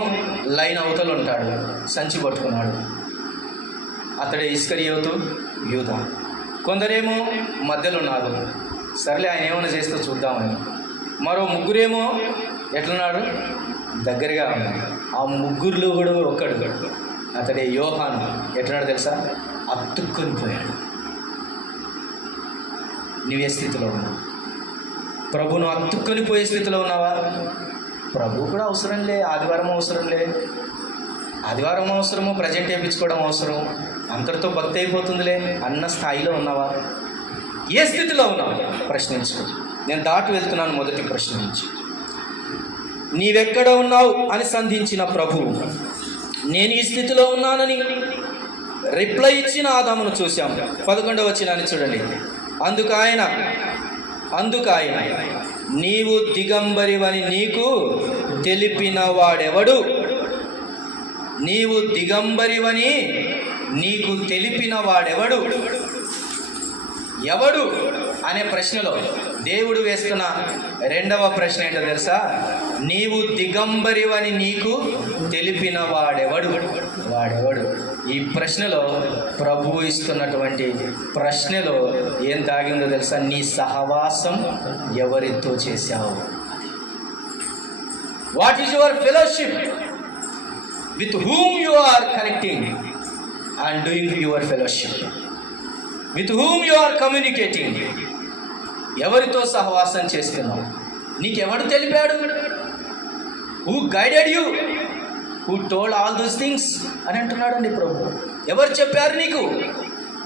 లైన్ అవతల ఉంటాడు, సంచి పట్టుకున్నాడు, అతడే ఇస్కరియోతు యూదా. కొందరేమో మధ్యలో ఉన్నారు, సర్లే ఆయన ఏమైనా చేస్తూ చూద్దామని. మరో ముగ్గురేమో ఎట్లున్నాడు? దగ్గరగా ఉన్నాడు. ఆ ముగ్గురులో కూడా ఒక్కడు, అతడే యోహాను. ఎట్లున్నాడు తెలుసా? అతుక్కొని పోయాడు. నువ్వే స్థితిలో ఉన్నావు? ప్రభును అతుక్కొని పోయే స్థితిలో ఉన్నావా? ప్రభు కూడా అవసరంలే, ఆదివారం అవసరంలే, ఆదివారం అవసరము, ప్రజెంట్ వేయించుకోవడం అవసరం, అంతటితో భక్తి అయిపోతుందిలే అన్న స్థాయిలో ఉన్నావా? ఏ స్థితిలో ఉన్నావు ప్రశ్నించుకో. నేను దాటి వెళ్తున్నాను. మొదటి ప్రశ్న నుంచి, నీవెక్కడ ఉన్నావు అని సంధించిన ప్రభు నేను ఈ స్థితిలో ఉన్నానని రిప్లై ఇచ్చిన ఆదామును చూశాం. 11వ వచనాన్ని చూడండి. అందుకు ఆయన నీవు దిగంబరివని నీకు తెలిపిన వాడెవడు? నీవు దిగంబరివని నీకు తెలిపిన వాడెవడు? ఎవడు అనే ప్రశ్నలో దేవుడు వేస్తున్న రెండవ ప్రశ్న ఏంటో తెలుసా? నీవు దిగంబరివని నీకు తెలిపిన వాడెవడు? ఈ ప్రశ్నలో ప్రభువు ఇస్తున్నటువంటి ప్రశ్నలో ఏం దాగిందో తెలుసా? నీ సహవాసం ఎవరితో చేశావు? What is your fellowship? With whom you are connecting and doing your fellowship? With whom you are communicating? ఎవరితో సహవాసం చేస్తున్నావు? నీకెవడు తెలిపాడు? Who guided you? Who told all those things అని అంటున్నాడండి ప్రభు. ఎవరు చెప్పారు నీకు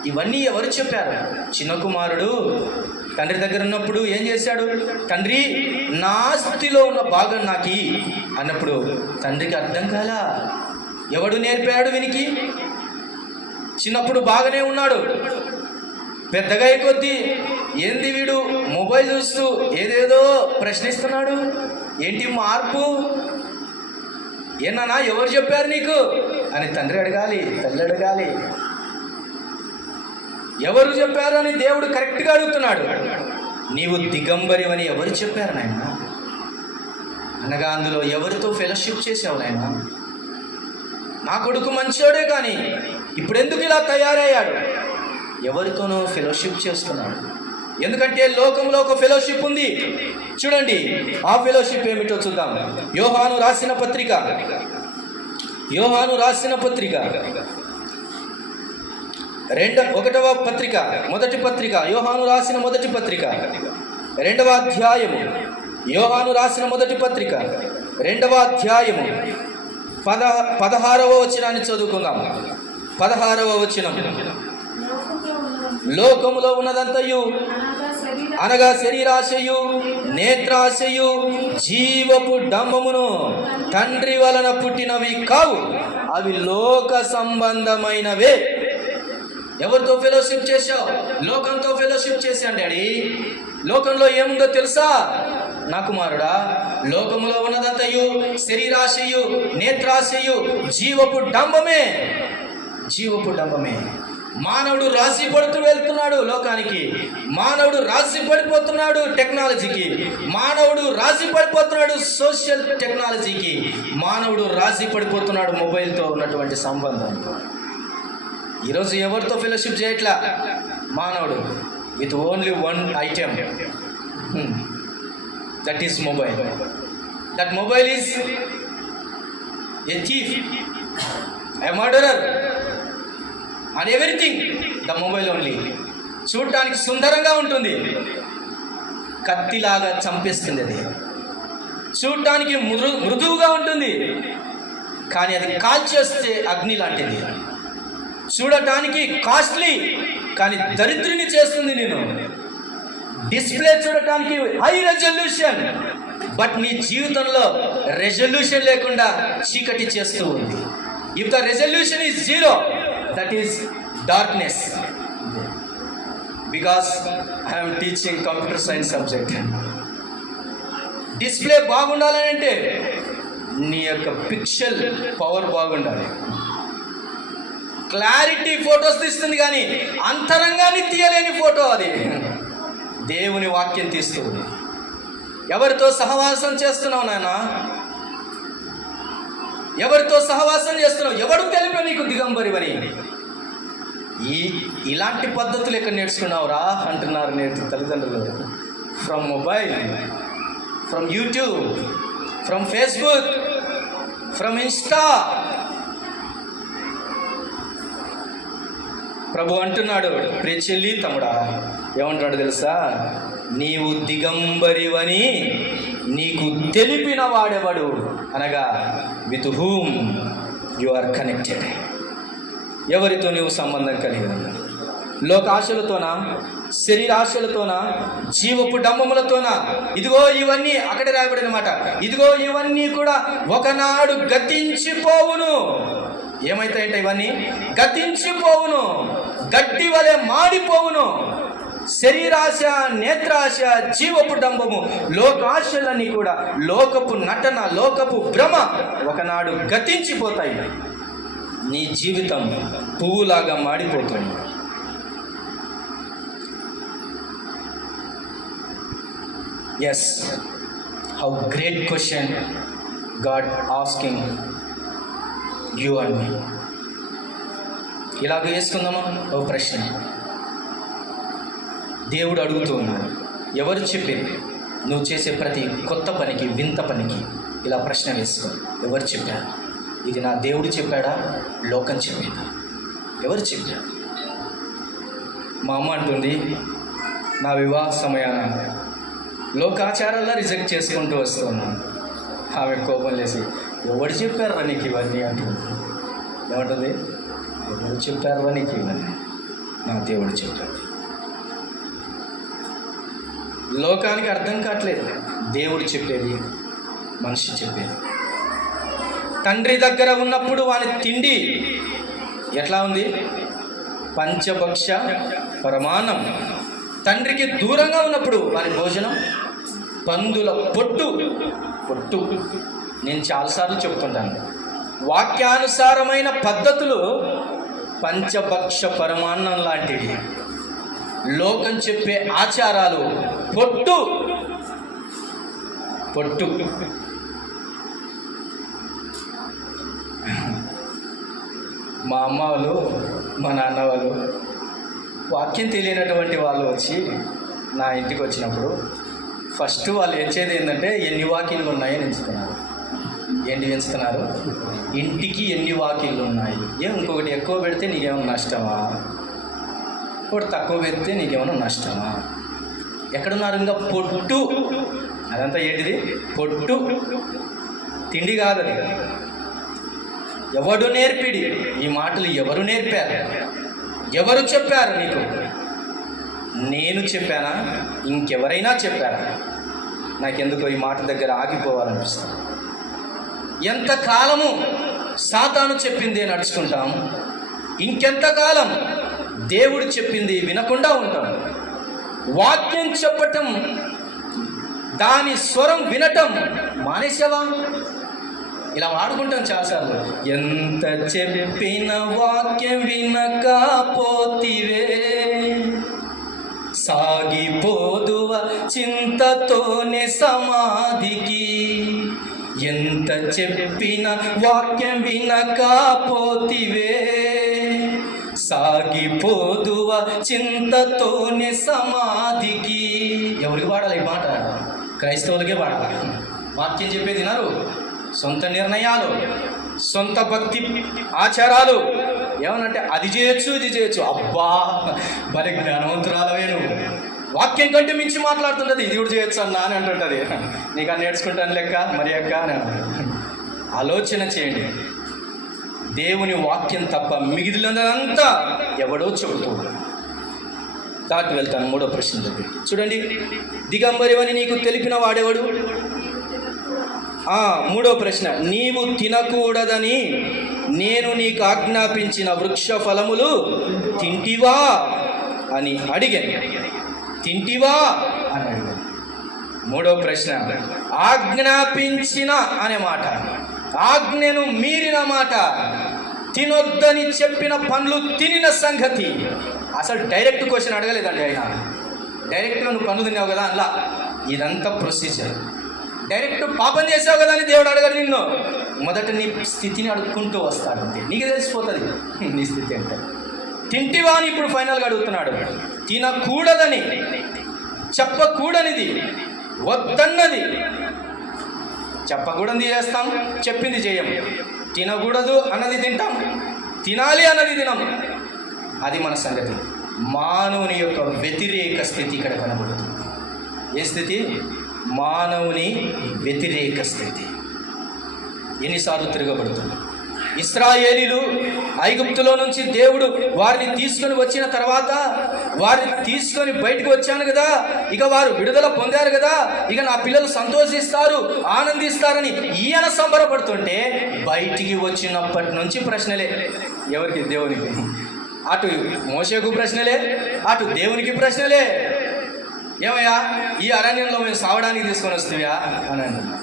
ఇవన్నీ? ఎవరు చెప్పారు? చిన్న కుమారుడు తండ్రి దగ్గర ఉన్నప్పుడు ఏం చేశాడు? తండ్రి నా స్థితిలో ఉన్న భాగం నాకి అన్నప్పుడు తండ్రికి అర్థం కాలా. ఎవడు నేర్పాడు వీనికి? చిన్నప్పుడు బాగానే ఉన్నాడు, పెద్దగా కొద్దీ ఏంది వీడు మొబైల్ చూస్తూ ఏదేదో ప్రశ్నిస్తున్నాడు, ఏంటి మార్పు? ఏనా ఎవరు చెప్పారు నీకు అని తండ్రి అడగాలి, తల్లి అడగాలి. ఎవరు చెప్పారు అని దేవుడు కరెక్ట్గా అడుగుతున్నాడు. నీవు దిగంబరివని ఎవరు చెప్పారు నాయన? అనగా అందులో ఎవరితో ఫెలోషిప్ చేసావు నాయనా? నా కొడుకు మంచోడే, కానీ ఇప్పుడు ఎందుకు ఇలా తయారయ్యాడు? ఎవరితోనో ఫెలోషిప్ చేస్తున్నాడు. ఎందుకంటే లోకంలో ఒక ఫెలోషిప్ ఉంది. చూడండి, ఆ ఫెలోషిప్ ఏమిటో చూద్దాం. యోహాను రాసిన పత్రిక 1వ పత్రిక, మొదటి పత్రిక, యోహాను రాసిన మొదటి పత్రిక 2వ అధ్యాయము. యోహాను రాసిన మొదటి పత్రిక 2వ అధ్యాయము 16వ వచనాన్ని చదువుకుందాం. 16వ వచనం. లోకములో ఉన్నదంతయు అనగా శరీరాశయు, నేత్రాశయు, జీవపు డంబమును తండ్రి వలన పుట్టినవి కావు, అవి లోక సంబంధమైనవే. ఎవరితో ఫెలోషిప్ చేశావు? లోకంతో ఫెలోషిప్ చేశాను డాడీ. లోకంలో ఏముందో తెలుసా నా కుమారుడా? లోకములో ఉన్నదంతయు శరీరాశయు, నేత్రాశయు, జీవపు డంబమే. మానవుడు రాసి పడుతూ వెళ్తున్నాడు లోకానికి. మానవుడు రాసి పడిపోతున్నాడు టెక్నాలజీకి. మానవుడు రాసి పడిపోతున్నాడు సోషల్ టెక్నాలజీకి. మానవుడు రాసి పడిపోతున్నాడు మొబైల్తో ఉన్నటువంటి సంబంధం. ఈరోజు ఎవరితో ఫెలోషిప్ చేయట్లా మానవుడు? With only one item, that is mobile. That mobile is a thief, A murderer and everything. The mobile only. చూడటానికి సుందరంగా ఉంటుంది, కత్తిలాగా చంపేస్తుంది. అది చూడటానికి మృదువుగా ఉంటుంది, కానీ అది కాల్చేస్తే అగ్ని లాంటిది. చూడటానికి కాస్ట్లీ, కానీ దరిద్రుని చేస్తుంది. నేను డిస్ప్లే చూడటానికి హై రెజల్యూషన్, బట్ నీ జీవితంలో రెజల్యూషన్ లేకుండా చీకటి చేస్తూ ఉంది. If the resolution is 0, that is darkness. Because I am teaching computer science subject. Display బాగుండాలని అంటే నీ యొక్క పిక్సెల్ పవర్ బాగుండాలి. క్లారిటీ ఫొటోస్ తీస్తుంది, కానీ అంతరంగాన్ని తీయలేని ఫోటో అది. దేవుని వాక్యం తీస్తుంది. ఎవరితో సహవాసం చేస్తున్నావు నాయన? ఎవరితో సహవాసం చేస్తున్నావు? ఎవడు తెలిపే నీకు దిగంబరివని? ఇలాంటి పద్ధతులు ఎక్కడ నేర్చుకున్నావురా అంటున్నారు తల్లిదండ్రులు. From mobile, from YouTube, from Facebook, from Insta. Prabhu అంటున్నాడు, ప్రియ చెల్లి తమ్ముడా, ఏమంటున్నాడు తెలుసా? నీవు దిగంబరివని నీకు తెలిపిన వాడెవడు? అనగా with whom you are connected. ఎవరితో నీవు సంబంధం కలిగి ఉన్నావు? లోకాశలతోనా, శరీరాశలతోనా, జీవపు డంబములతోనా? ఇదిగో ఇవన్నీ అక్కడే రాయబడిన మాట. ఇదిగో ఇవన్నీ కూడా ఒకనాడు గతించిపోవును. ఏమైతాయంటే ఇవన్నీ గతించిపోవును, గడ్డి వలె మాడిపోవును. శరీరాశ, నేత్రాశ, జీవపు డంబము, లోకాశలన్నీ కూడా లోకపు నటన, లోకపు భ్రమ ఒకనాడు గతించిపోతాయి. నీ జీవితం పువ్వులాగా మాడిపోతుంది. Yes, how great question God asking you and me. ఇలాగ వేసుకుందామా ఓ ప్రశ్న. దేవుడు అడుగుతూ ఉన్నాడు, ఎవరు చెప్పారు నువ్వు చేసే ప్రతి కొత్త పనికి, వింత పనికి? ఇలా ప్రశ్న వేసుకో. ఎవరు చెప్పారు? ఇది నా దేవుడు చెప్పాడా, లోకం చెప్పిందా? ఎవరు చెప్పారు? మా అమ్మ అంటుంది, నా వివాహ సమయాన లోకాచారాల్లో రిజెక్ట్ చేసుకుంటూ వస్తున్నాను. ఆమె కోపం లేసి, ఎవరు చెప్పారా నీకు ఇవన్నీ అంటుంది. ఏమంటుంది? ఎవరు చెప్పారా నీకు ఇవన్నీ? నా దేవుడు చెప్పాడు. లోకానికి అర్థం కావట్లేదు దేవుడు చెప్పేది, మనిషి చెప్పేది. తండ్రి దగ్గర ఉన్నప్పుడు వాని తిండి ఎట్లా ఉంది? పంచభక్ష పరమాన్నం. తండ్రికి దూరంగా ఉన్నప్పుడు వాని భోజనం పందుల పొట్టు. నేను చాలాసార్లు చెప్తుంటాను, వాక్యానుసారమైన పద్ధతులు పంచభక్ష పరమాన్నం లాంటివి. లోకం చెప్పే ఆచారాలు పొట్టు. మా అమ్మ వాళ్ళు, మా నాన్న వాళ్ళు వాక్యం తెలియనటువంటి వాళ్ళు వచ్చి నా ఇంటికి వచ్చినప్పుడు ఫస్ట్ వాళ్ళు ఎంచేది ఏంటంటే ఎన్ని వాక్యాలు ఉన్నాయని ఎంచుతున్నారు. ఏంటి ఎంచుతున్నారు? ఇంటికి ఎన్ని వాక్యాలు ఉన్నాయి, ఇంకొకటి ఎక్కువ పెడితే నీకేమైనా నష్టమా, ఇంకోటి తక్కువ పెడితే నీకేమైనా నష్టమా. ఎక్కడున్నారు? ఇంకా పొట్టు. అదంతా ఏంటిది? పొట్టు. తిండి కాదు అది. ఎవడు నేర్పిడి? ఈ మాటలు ఎవరు నేర్పారు? ఎవరు చెప్పారు నీకు? నేను చెప్పానా? ఇంకెవరైనా చెప్పారా? నాకెందుకో ఈ మాట దగ్గర ఆగిపోవాలనిపిస్తుంది. ఎంతకాలము సాతాను చెప్పిందే నడుచుకుంటాం, ఇంకెంతకాలం దేవుడు చెప్పింది వినకుండా ఉంటాం. వాక్యం చెప్పటం, దాని స్వరం వినటం మానేసావా? ఇలా వాడుకుంటాం చాలాసార్లు. ఎంత చెప్పిన వాక్యం వినకపోతివే, సాగిపోదువ చింతతోనే సమాధికి. ఎంత చెప్పిన వాక్యం వినకపోతివే, సాగిపోదువ చింతతోనే సమాధికి. ఎవరికి వాడాలి ఈ మాట? క్రైస్తవులకే వాడాలి. వాక్యం చెప్పేది వినరు. సొంత నిర్ణయాలు, సొంత భక్తి ఆచారాలు, ఏమనంటే అది చేయొచ్చు ఇది చేయొచ్చు. అబ్బా, మరి జ్ఞానవంతురాలవే నువ్వు. వాక్యం కంటే మించి మాట్లాడుతుంటుంది. ఇది కూడా చేయొచ్చు అన్నా అని అంటుంటుంది. నీకు అని నేర్చుకుంటాను లెక్క మరి అక్క అని. ఆలోచన చేయండి. దేవుని వాక్యం తప్ప మిగిలినంతా ఎవడో చెబుతూ దాటి వెళ్తాను. మూడో ప్రశ్న దగ్గర చూడండి. దిగంబరివని నీకు తెలిపిన వాడెవడు? మూడో ప్రశ్న, నీవు తినకూడదని నేను నీకు ఆజ్ఞాపించిన వృక్ష ఫలములు తింటివా అని అడిగాను. తింటివా అని అడిగాను. మూడో ప్రశ్న, ఆజ్ఞాపించిన అనే మాట, ఆజ్ఞను మీరిన మాట, తినొద్దని చెప్పిన పండ్లు తినిన సంగతి. అసలు డైరెక్ట్ క్వశ్చన్ అడగలేదండి ఆయన. డైరెక్ట్గా నువ్వు పండ్లు తిన్నావు కదా అలా. ఇదంతా ప్రొసీజర్. డైరెక్ట్ పాపం చేసావు కదా అని దేవుడు అడగడు నిన్ను. మొదట నీ స్థితిని అడుక్కుంటూ వస్తాడు. అంతే, నీకు తెలిసిపోతుంది నీ స్థితి అంటే. తింటివా అని ఇప్పుడు ఫైనల్గా అడుగుతున్నాడు. తినకూడదని, చెప్పకూడనిది, వద్దన్నది. చెప్పకూడనిది చేస్తాం, చెప్పింది చేయం. తినకూడదు అన్నది తింటాం, తినాలి అన్నది తినం. అది మన సంగతి. మానవుని యొక్క వ్యతిరేక స్థితి ఇక్కడ కనబడుతుంది. ఏ స్థితి? మానవుని వ్యతిరేక స్థితి. ఎన్నిసార్లు తిరగబడుతుంది. ఇశ్రాయేలీలు ఐగుప్తులో నుంచి దేవుడు వారిని తీసుకొని వచ్చిన తర్వాత, వారిని తీసుకొని బయటకు వచ్చాను కదా, ఇక వారు విడుదల పొందారు కదా, ఇక నా పిల్లలు సంతోషిస్తారు, ఆనందిస్తారని ఈయన సంబరపడుతుంటే, బయటికి వచ్చినప్పటి నుంచి ప్రశ్నలే. ఎవరికి? దేవునికి. అటు మోషేకు ప్రశ్నలే, అటు దేవునికి ప్రశ్నలే. ఏమయ్యా, ఈ అరణ్యంలో మేము సావడానికి తీసుకొని వస్తావా అని అంటున్నా.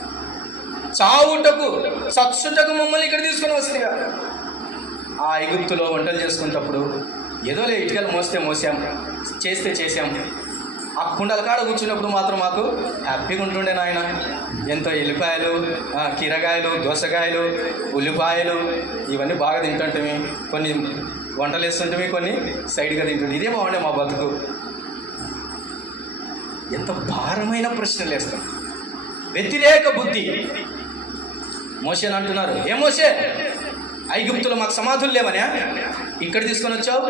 చావుటకు చచ్చుటకు మమ్మల్ని ఇక్కడ తీసుకొని వస్తావా? ఆ ఐగుప్తులో వంటలు చేసుకునేటప్పుడు ఏదోలే ఇటుకలు మోసాం, చేస్తే చేసాం. ఆ కుండల కాడ కూర్చున్నప్పుడు మాత్రం మాకు హ్యాపీగా ఉంటుండే నాయన. ఎంతో ఎల్లిపాయలు, కీరగాయలు, దోసకాయలు, ఉల్లిపాయలు ఇవన్నీ బాగా తింటుంటే, కొన్ని వంటలు వేస్తుంటే కొన్ని సైడ్గా తింటుండే. ఇదే బాగుండే మా బతుకు. ఎంత భారమైన ప్రశ్నలు వేస్తాం. వ్యతిరేక బుద్ధి. మోషేని అంటున్నారు, ఏ మోషే, ఐగుప్తులో మాకు సమాధులు లేవనే ఇక్కడ తీసుకొని వచ్చావు?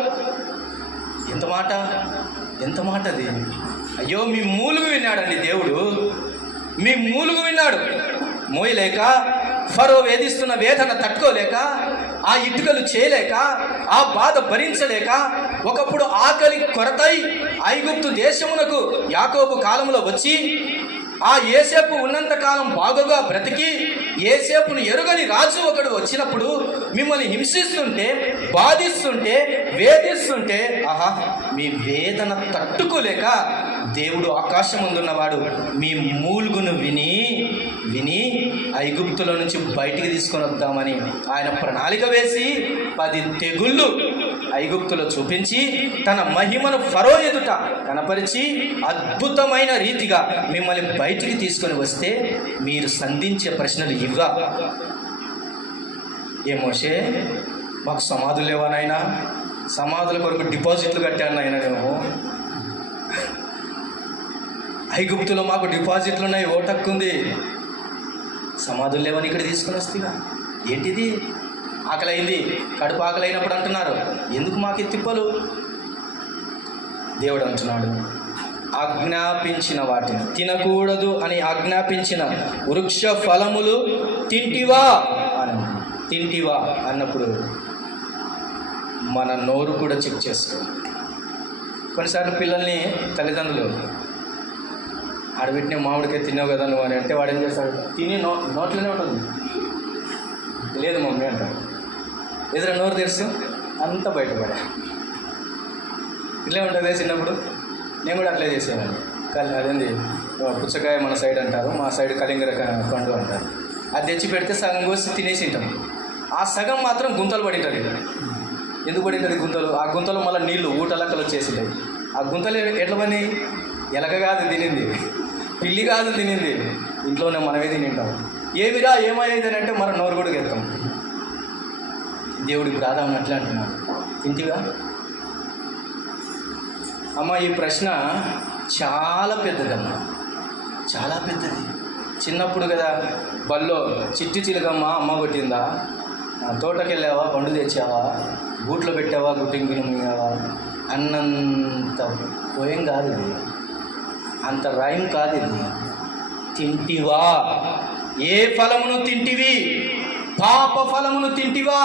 ఎంత మాట, ఎంత మాట అది. అయ్యో, మీ మూలుగు విన్నాడండి దేవుడు. మీ మూలుగు విన్నాడు. మోయలేక, ఫరో వేధిస్తున్న వేదన తట్టుకోలేక, ఆ ఇటుకలు చేయలేక, ఆ బాధ భరించలేక, ఒకప్పుడు ఆకలి కొరతై ఐగుప్తు దేశమునకు యాకోబు కాలంలో వచ్చి, ఆ యోసేపు ఉన్నంతకాలం బాగుగా బ్రతికి యోసేపును ఎరుగని రాజు ఒకడు వచ్చినప్పుడు మిమ్మల్ని హింసిస్తుంటే, బాధిస్తుంటే, వేధిస్తుంటే, ఆహా, మీ వేదన తట్టుకోలేక దేవుడు ఆకాశం ముందున్నవాడు మీ మూలుగును విని విని ఐగుప్తులో నుంచి బయటికి తీసుకొని వద్దామని ఆయన ప్రణాళిక వేసి 10 తెగుళ్ళు ఐగుప్తులో చూపించి తన మహిమను ఫరో ఎదుట కనపరిచి అద్భుతమైన రీతిగా మిమ్మల్ని బయటికి తీసుకొని వస్తే మీరు సంధించే ప్రశ్నలు ఇవ్వా? ఏ మోషే, మాకు సమాధులు లేవా నాయనా? సమాధుల కొరకు డిపాజిట్లు కట్టాను నాయన మేము. ఐగుప్తులో మాకు డిపాజిట్లు ఉన్నాయి, ఓటక్కుంది. సమాధులు లేవని ఇక్కడ తీసుకుని వస్తేగా ఏంటిది? ఆకలి అయింది, కడుపు ఆకలి అయినప్పుడు అంటున్నారు, ఎందుకు మాకు తిప్పలు? దేవుడు అంటున్నాడు, ఆజ్ఞాపించిన వాటిని తినకూడదు అని ఆజ్ఞాపించిన వృక్ష ఫలములు తింటివా అని. తింటివా అన్నప్పుడు మన నోరు కూడా చెక్ చేసుకో. కొన్నిసార్లు పిల్లల్ని తల్లిదండ్రులు ఆడబెట్టిన మామిడికాయ తిన్నావు కదా నువ్వు అని అంటే వాడు ఏం చేస్తాడు? తిని నోట్లోనే ఉంటుంది. లేదు మమ్మీ అంటాడు. ఎదురు నోరు తెరుస్తూ అంతా బయటపడా. ఇట్లే ఉంటుంది చిన్నప్పుడు. నేను కూడా అట్లే చేసేవాడిని. అదేంది పుచ్చకాయ మన సైడ్ అంటారు, మా సైడ్ కలింగర పండు అంటారు. అది తెచ్చి పెడితే సగం కోసి తినేసి ఉంటాం. ఆ సగం మాత్రం గుంతలు పడింటుంది. ఎందుకు పడింటుంది గుంతలు? ఆ గుంతలు మళ్ళీ నీళ్ళు ఊటలక్కలు వచ్చేసింటాయి. ఆ గుంతలు ఎట్లా పని? ఎలక కాదు తినింది, పిల్లి కాదు తినింది, ఇంట్లోనే మనమే తినింటాం. ఏమిరా ఏమయ్యేది అని అంటే మన నోరు కూడా వెళ్తాం. దేవుడికి రాదామని అట్లా అంటున్నాడు, తింటివా? అమ్మ, ఈ ప్రశ్న చాలా పెద్దదమ్మా, చాలా పెద్దది. చిన్నప్పుడు కదా బల్లో చిట్టి చిలకమ్మ అమ్మ కొట్టిందా, తోటకి వెళ్ళావా, పండు తెచ్చావా, గూట్లో పెట్టావా, గుట్టింగిన మింగావా అన్నంత పోయం కాదు ఇది, అంత రైమ్ కాదు ఇది. తింటివా? ఏ ఫలమును తింటివి? పాప ఫలమును తింటివా?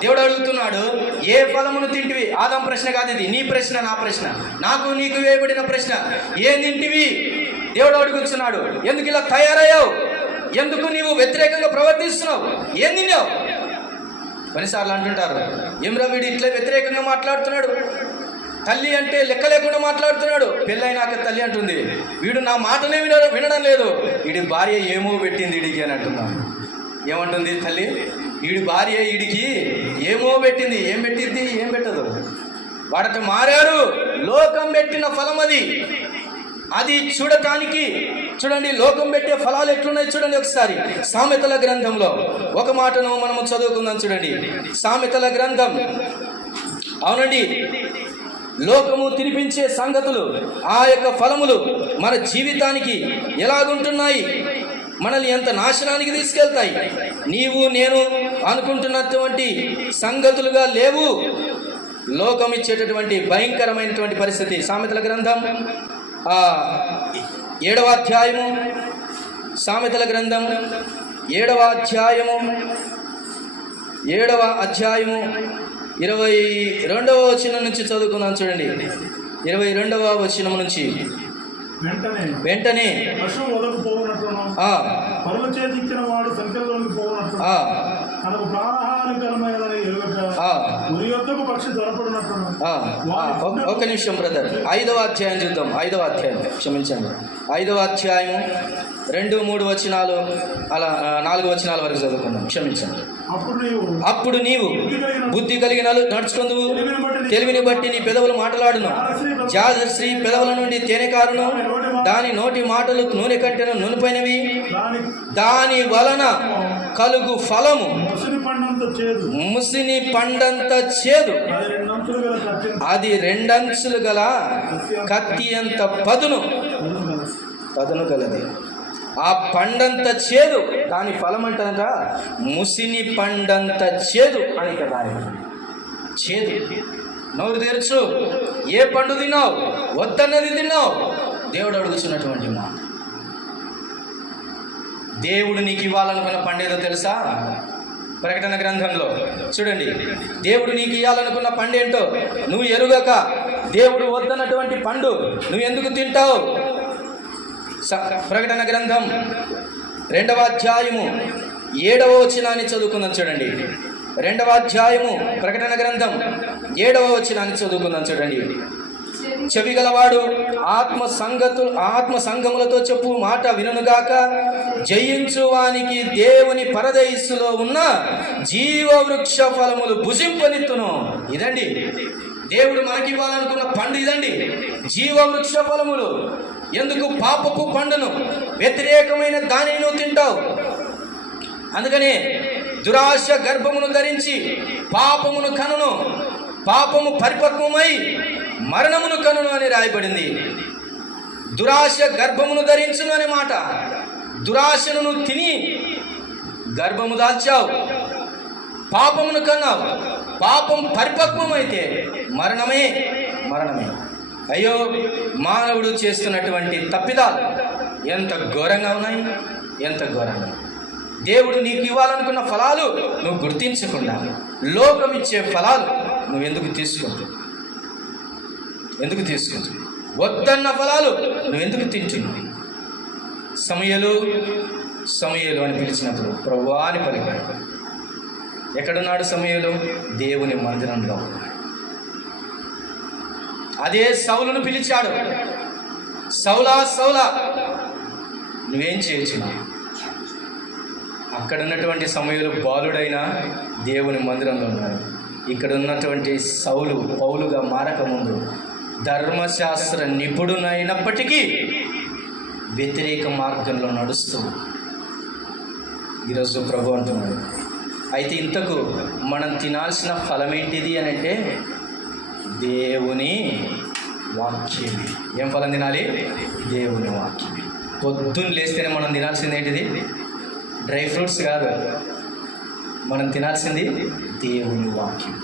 దేవుడు అడుగుతున్నాడు, ఏ ఫలమును తింటివి? ఆదాం ప్రశ్న కాదు ఇది, నీ ప్రశ్న, నా ప్రశ్న, నాకు నీకు వేయబడిన ప్రశ్న. ఏం తింటివి? దేవుడు అడుగుతున్నాడు. ఎందుకు ఇలా తయారయ్యావు? ఎందుకు నీవు వ్యతిరేకంగా ప్రవర్తిస్తున్నావు? ఏం తిన్నావు? కొన్నిసార్లు అంటుంటారు, ఏమ్రా వీడు ఇట్లా వ్యతిరేకంగా మాట్లాడుతున్నాడు, తల్లి అంటే లెక్క లేకుండా మాట్లాడుతున్నాడు. పెళ్ళైనాక తల్లి అంటుంది, వీడు నా మాటనే వినడం లేదు, వీడి భార్య ఏమో పెట్టింది వీడికి అని అంటున్నాను. ఏమంటుంది తల్లి? వీడి భార్య వీడికి ఏమో పెట్టింది. ఏం పెట్టింది? ఏం పెట్టదు. వాడట మారాడు. లోకం పెట్టిన ఫలం అది. అది చూడటానికి చూడండి, లోకం పెట్టే ఫలాలు ఎట్లున్నాయి చూడండి. ఒకసారి సామెతల గ్రంథంలో ఒక మాటను మనము చదువుకుందాం. చూడండి, సామెతల గ్రంథం. అవునండి, లోకము తినిపించే సంగతులు, ఆ యొక్క ఫలములు మన జీవితానికి ఎలాగుంటున్నాయి, మనల్ని ఎంత నాశనానికి తీసుకెళ్తాయి. నీవు నేను అనుకుంటున్నటువంటి సంగతులుగా లేవు. లోకం ఇచ్చేటటువంటి భయంకరమైనటువంటి పరిస్థితి. సామెతల గ్రంథం 7వ అధ్యాయము, సామెతల గ్రంథం 7వ అధ్యాయము 22వ వచనం నుంచి చదువుకున్నాను. చూడండి, 22వ వచనం నుంచి. వెంటనే పశువు వదకు పోవునట్లును, పరుల చేతికిన వాడు సంఖ్యలోకి పోవునట్లును, తనకు ప్రాణహానికరమైనదని ఎరుగక ఉరి యొద్దకు పక్షి త్వరపడినట్లును. ఒక నిమిషం బ్రదర్, 5వ అధ్యాయం చూద్దాం. 5వ అధ్యాయం, క్షమించండి, 5వ అధ్యాయము 2-3 వచనాలు, అలా 4 వచనాల వరకు చదువుకుందాం. క్షమించండి. అప్పుడు నీవు బుద్ధి కలిగి నడుచుకుందువు, తెలివిని బట్టి నీ పెదవులు మాట్లాడును. జాలశ్రీ పెదవుల నుండి తేనెకారును, దాని నోటి మాటలు నూనె కంటెను నునుపైనవి. దాని వలన కలుగు ఫలము ముసిని పండంత చేదు, అది 2 అంచులు గల కత్తి అంత పదును గలది. ఆ పండంత చేదు, దాని ఫలం అంటార ముసిని పండంత చేదు అని కదా. చేదు. నోరు తెరచు. ఏ పండు తిన్నావు? వద్దన్నది తిన్నావు. దేవుడు అడుగుతున్నటువంటి మాట. దేవుడు నీకు ఇవ్వాలనుకున్న పండేదో తెలుసా? ప్రకటన గ్రంథంలో చూడండి, దేవుడు నీకు ఇవ్వాలనుకున్న పండేంటో నువ్వు ఎరుగక దేవుడు వద్దన్నటువంటి పండు నువ్వు ఎందుకు తింటావు? ప్రకటన గ్రంథం 2వ అధ్యాయము 7వ వచనాన్ని చదువుకుందాం. చూడండి, 2వ అధ్యాయము ప్రకటన గ్రంథం 7వ వచనాన్ని చదువుకుందాం. చూడండి, చెవిగలవాడు ఆత్మ సంఘములతో చెప్పు మాట వినుగాక, జయించువానికి దేవుని పరదైసులో ఉన్న జీవవృక్ష ఫలములు భుజింపనిత్తును. ఇదండి దేవుడు మనకి ఇవ్వాలనుకున్న పండు, ఇదండి జీవవృక్ష ఫలములు. ఎందుకు? పాపపు పండును, వ్యతిరేకమైన దానిని నువ్వు తింటావు. అందుకని దురాశ గర్భమును ధరించి పాపమును కనును, పాపము పరిపక్వమై మరణమును కనును అని రాయబడింది. దురాశ గర్భమును ధరించును అనే మాట. దురాశను నువ్వు తిని గర్భము దాల్చావు, పాపమును కన్నావు. పాపం పరిపక్వమైతే మరణమే. అయ్యో, మానవుడు చేస్తున్నటువంటి తప్పిదాలు ఎంత ఘోరంగా ఉన్నాయి, ఎంత ఘోరంగా. దేవుడు నీకు ఇవ్వాలనుకున్న ఫలాలు నువ్వు గుర్తించకుండా లోకం ఇచ్చే ఫలాలు నువ్వు ఎందుకు తీసుకుంటావు? వద్దన్న ఫలాలు నువ్వు ఎందుకు తింటున్నావు? సమూయేలు అని పిలిచినప్పుడు ప్రభువా అని పలికాడు. ఎక్కడున్నాడు సమూయేలు? దేవుని మందిరంలో. అదే సౌలును పిలిచాడు, సౌలా నువ్వేం చేయొచ్చున్నావు? అక్కడ ఉన్నటువంటి సమూయేలు బాలుడైనా దేవుని మందిరంలో ఉన్నాడు. ఇక్కడ ఉన్నటువంటి సౌలు పౌలుగా మారకముందు ధర్మశాస్త్ర నిపుణుడైనప్పటికీ వ్యతిరేక మార్గంలో నడుస్తూ ఈరోజు ప్రభు అంటున్నాడు. అయితే ఇంతకు మనం తినాల్సిన ఫలం ఏంటిది అని అంటే దేవుని వాక్యమే. ఏం ఫలం తినాలి? దేవుని వాక్యమే. పొద్దున్న లేస్తేనే మనం తినాల్సింది ఏంటిది? డ్రై ఫ్రూట్స్ కాదు, మనం తినాల్సింది దేవుని వాక్యం.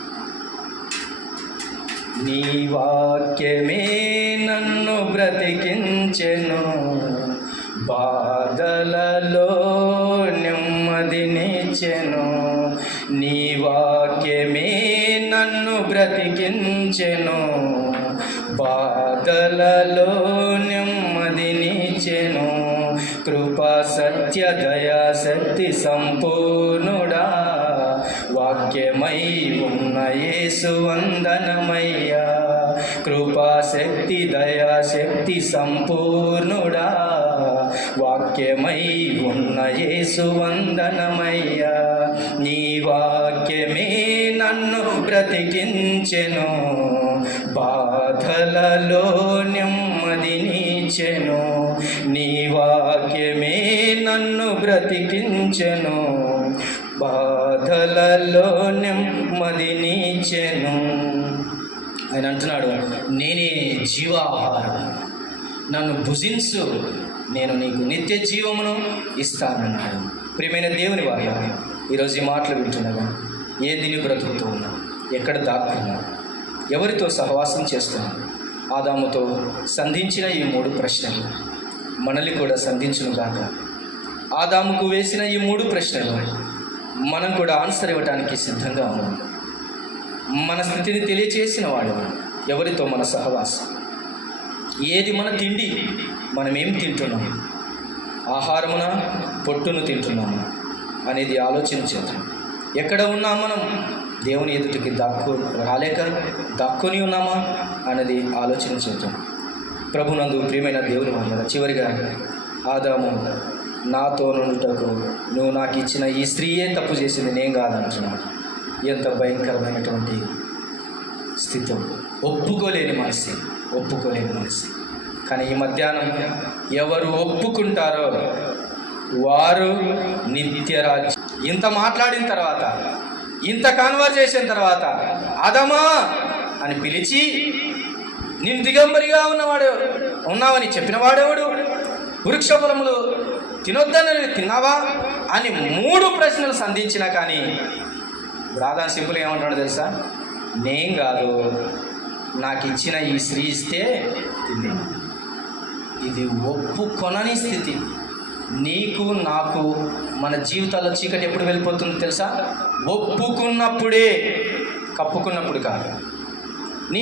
నీ వాక్యమే నన్ను బ్రతికించెను, బాధలలో నెమ్మదినిచ్చెను. నీ వాక్యమే నన్ను బ్రతికించెను, బాధలలో నెమ్మదినిచ్చెను. కృపా సత్య దయా శక్తి సంపూర్ణుడా, వాక్యమై ఉన్న యేసు వందనమయ్యా. కృపా శక్తి దయా శక్తి సంపూర్ణుడా, వాక్యమై ఉన్న యేసు వందనమయ్యా. నీ వాక్యమే నన్ను బ్రతికించెను, బాధలలో నెమ్మదినిచ్చెను. నీ వాక్యమే నన్ను బ్రతికించెను, బాధలలో నెమ్మదినిచ్చెను. ఆయన అంటున్నాడు, నేనే జీవాహారం, నన్ను భుజించు, నేను నీకు నిత్య జీవమును ఇస్తానన్నాడు. ప్రియమైన దేవుని వారు, ఈరోజు ఈ మాటలు వింటున్నాగా ఏ దిని బ్రతుకుతూ ఉన్నావు? ఎక్కడ దాక్కున్నావు? ఎవరితో సహవాసం చేస్తున్నావు? ఆదాముతో సంధించిన ఈ 3 ప్రశ్నలు మనల్ని కూడా సంధించును గాక. ఆదాముకు వేసిన ఈ 3 ప్రశ్నలు మనం కూడా ఆన్సర్ ఇవ్వడానికి సిద్ధంగా ఉన్నాం. మన స్థితిని తెలియచేసిన వాడు ఎవరితో మన సహవాసం, ఏది మన తిండి, మనం ఏం తింటున్నాం, ఆహారమున పొట్టును తింటున్నాము అనేది ఆలోచించేద్దాం. ఎక్కడ ఉన్నాం మనం? దేవుని ఎదుటికి దాక్కుని ఉన్నామా అన్నది ఆలోచించేద్దాం. ప్రభునందు ప్రియమైన దేవుని వల్ల చివరిగా ఆదాము, నాతో నుండుటకు నువ్వు నాకు ఇచ్చిన ఈ స్త్రీయే తప్పు చేసింది, నేను కాదంటున్నాను. ఎంత భయంకరమైనటువంటి స్థితి! ఒప్పుకోలేని మనసు. కానీ ఈ మధ్యాహ్నం ఎవరు ఒప్పుకుంటారో వారు నిత్యరాజ్యం. ఇంత మాట్లాడిన తర్వాత, ఇంత కాన్వర్జేషన్ తర్వాత ఆదామా అని పిలిచి నేను దిగంబరిగా ఉన్నావని చెప్పిన వాడేవాడు? వృక్ష ఫలములు తినొద్దనని తిన్నావా అని 3 ప్రశ్నలు సంధించినా కానీ బ్రాదాన్ సింపుల్గా ఏమంటాడు తెలుసా? నేను కాదు, నాకు ఇచ్చిన ఈ స్త్రీ ఇస్తే తింది. ఇది ఒప్పుకొనని స్థితి. నీకు నాకు మన జీవితాల్లో చీకటి ఎప్పుడు వెళ్ళిపోతుందో తెలుసా? ఒప్పుకున్నప్పుడే, కప్పుకున్నప్పుడు కాదు.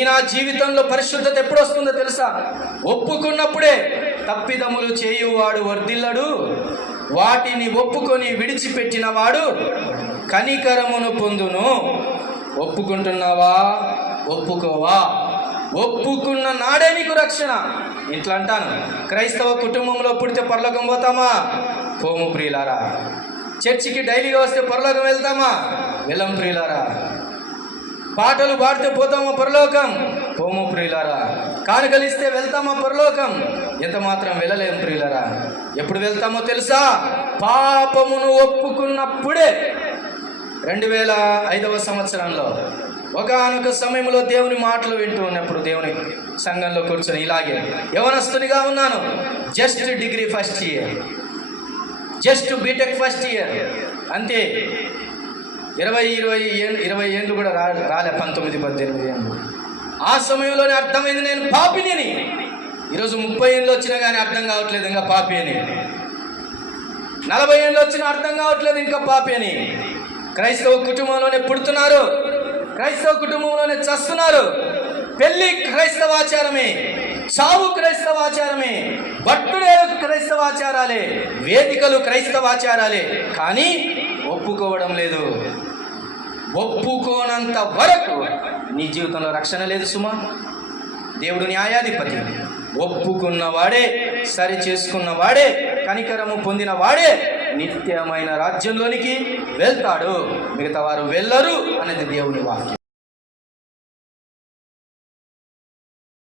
నా జీవితంలో పరిశుద్ధత ఎప్పుడు వస్తుందో తెలుసా? ఒప్పుకున్నప్పుడే. తప్పిదములు చేయువాడు వర్ధిల్లడు, వాటిని ఒప్పుకొని విడిచిపెట్టిన వాడు కనికరమును పొందును. ఒప్పుకుంటున్నావా? ఒప్పుకోవా? ఒప్పుకున్న నాడే నీకు రక్షణ. ఇట్లా అంటాను, క్రైస్తవ కుటుంబంలో పుడితే పరలోకం పోతామా? పోము ప్రియులారా. చర్చికి డైలీగా వస్తే పరలోకం వెళ్తామా? వెళ్ళం ప్రియులారా. పాటలు పాడితే పోతామా పరలోకం? పోము ప్రియులారా. కానుకలిస్తే వెళ్తామా పరలోకం? ఎంత మాత్రం వెళ్ళలేం ప్రియులారా. ఎప్పుడు వెళ్తామో తెలుసా? పాపమును ఒప్పుకున్నప్పుడే. 2005వ సంవత్సరంలో ఒకానొక సమయంలో దేవుని మాటలు వింటూ ఉన్నప్పుడు దేవుని సంఘంలో కూర్చొని ఇలాగే యవనస్తునిగా ఉన్నాను. Just degree first year, just BTech first year, అంతే. 20 ఏళ్ళు కూడా రాలే, 19-18 ఏళ్ళు. ఆ సమయంలోనే అర్థమైంది నేను పాపిని అని. ఈరోజు 30 ఏళ్ళు వచ్చినా కానీ అర్థం కావట్లేదు ఇంకా పాపి అని. 40 ఏళ్ళు వచ్చినా అర్థం కావట్లేదు ఇంకా పాపి అని. క్రైస్తవ కుటుంబంలోనే పుడుతున్నారు, క్రైస్తవ కుటుంబంలోనే చస్తున్నారు. పెళ్లి క్రైస్తవాచారమే, చావు క్రైస్తవాచారమే, బట్టుడేలు క్రైస్తవాచారాలే, వేదికలు క్రైస్తవాచారాలే. కానీ ఒప్పుకోవడం లేదు. ఒప్పుకోనంత వరకు నీ జీవితంలో రక్షణ లేదు సుమా. దేవుడు న్యాయాధిపతి. ఒప్పుకున్నవాడే, సరి చేసుకున్నవాడే, కనికరము పొందిన వాడే నిత్యమైన రాజ్యంలోనికి వెళ్తాడు, మిగతా వారు వెళ్ళరు అనేది దేవుని వాక్యం.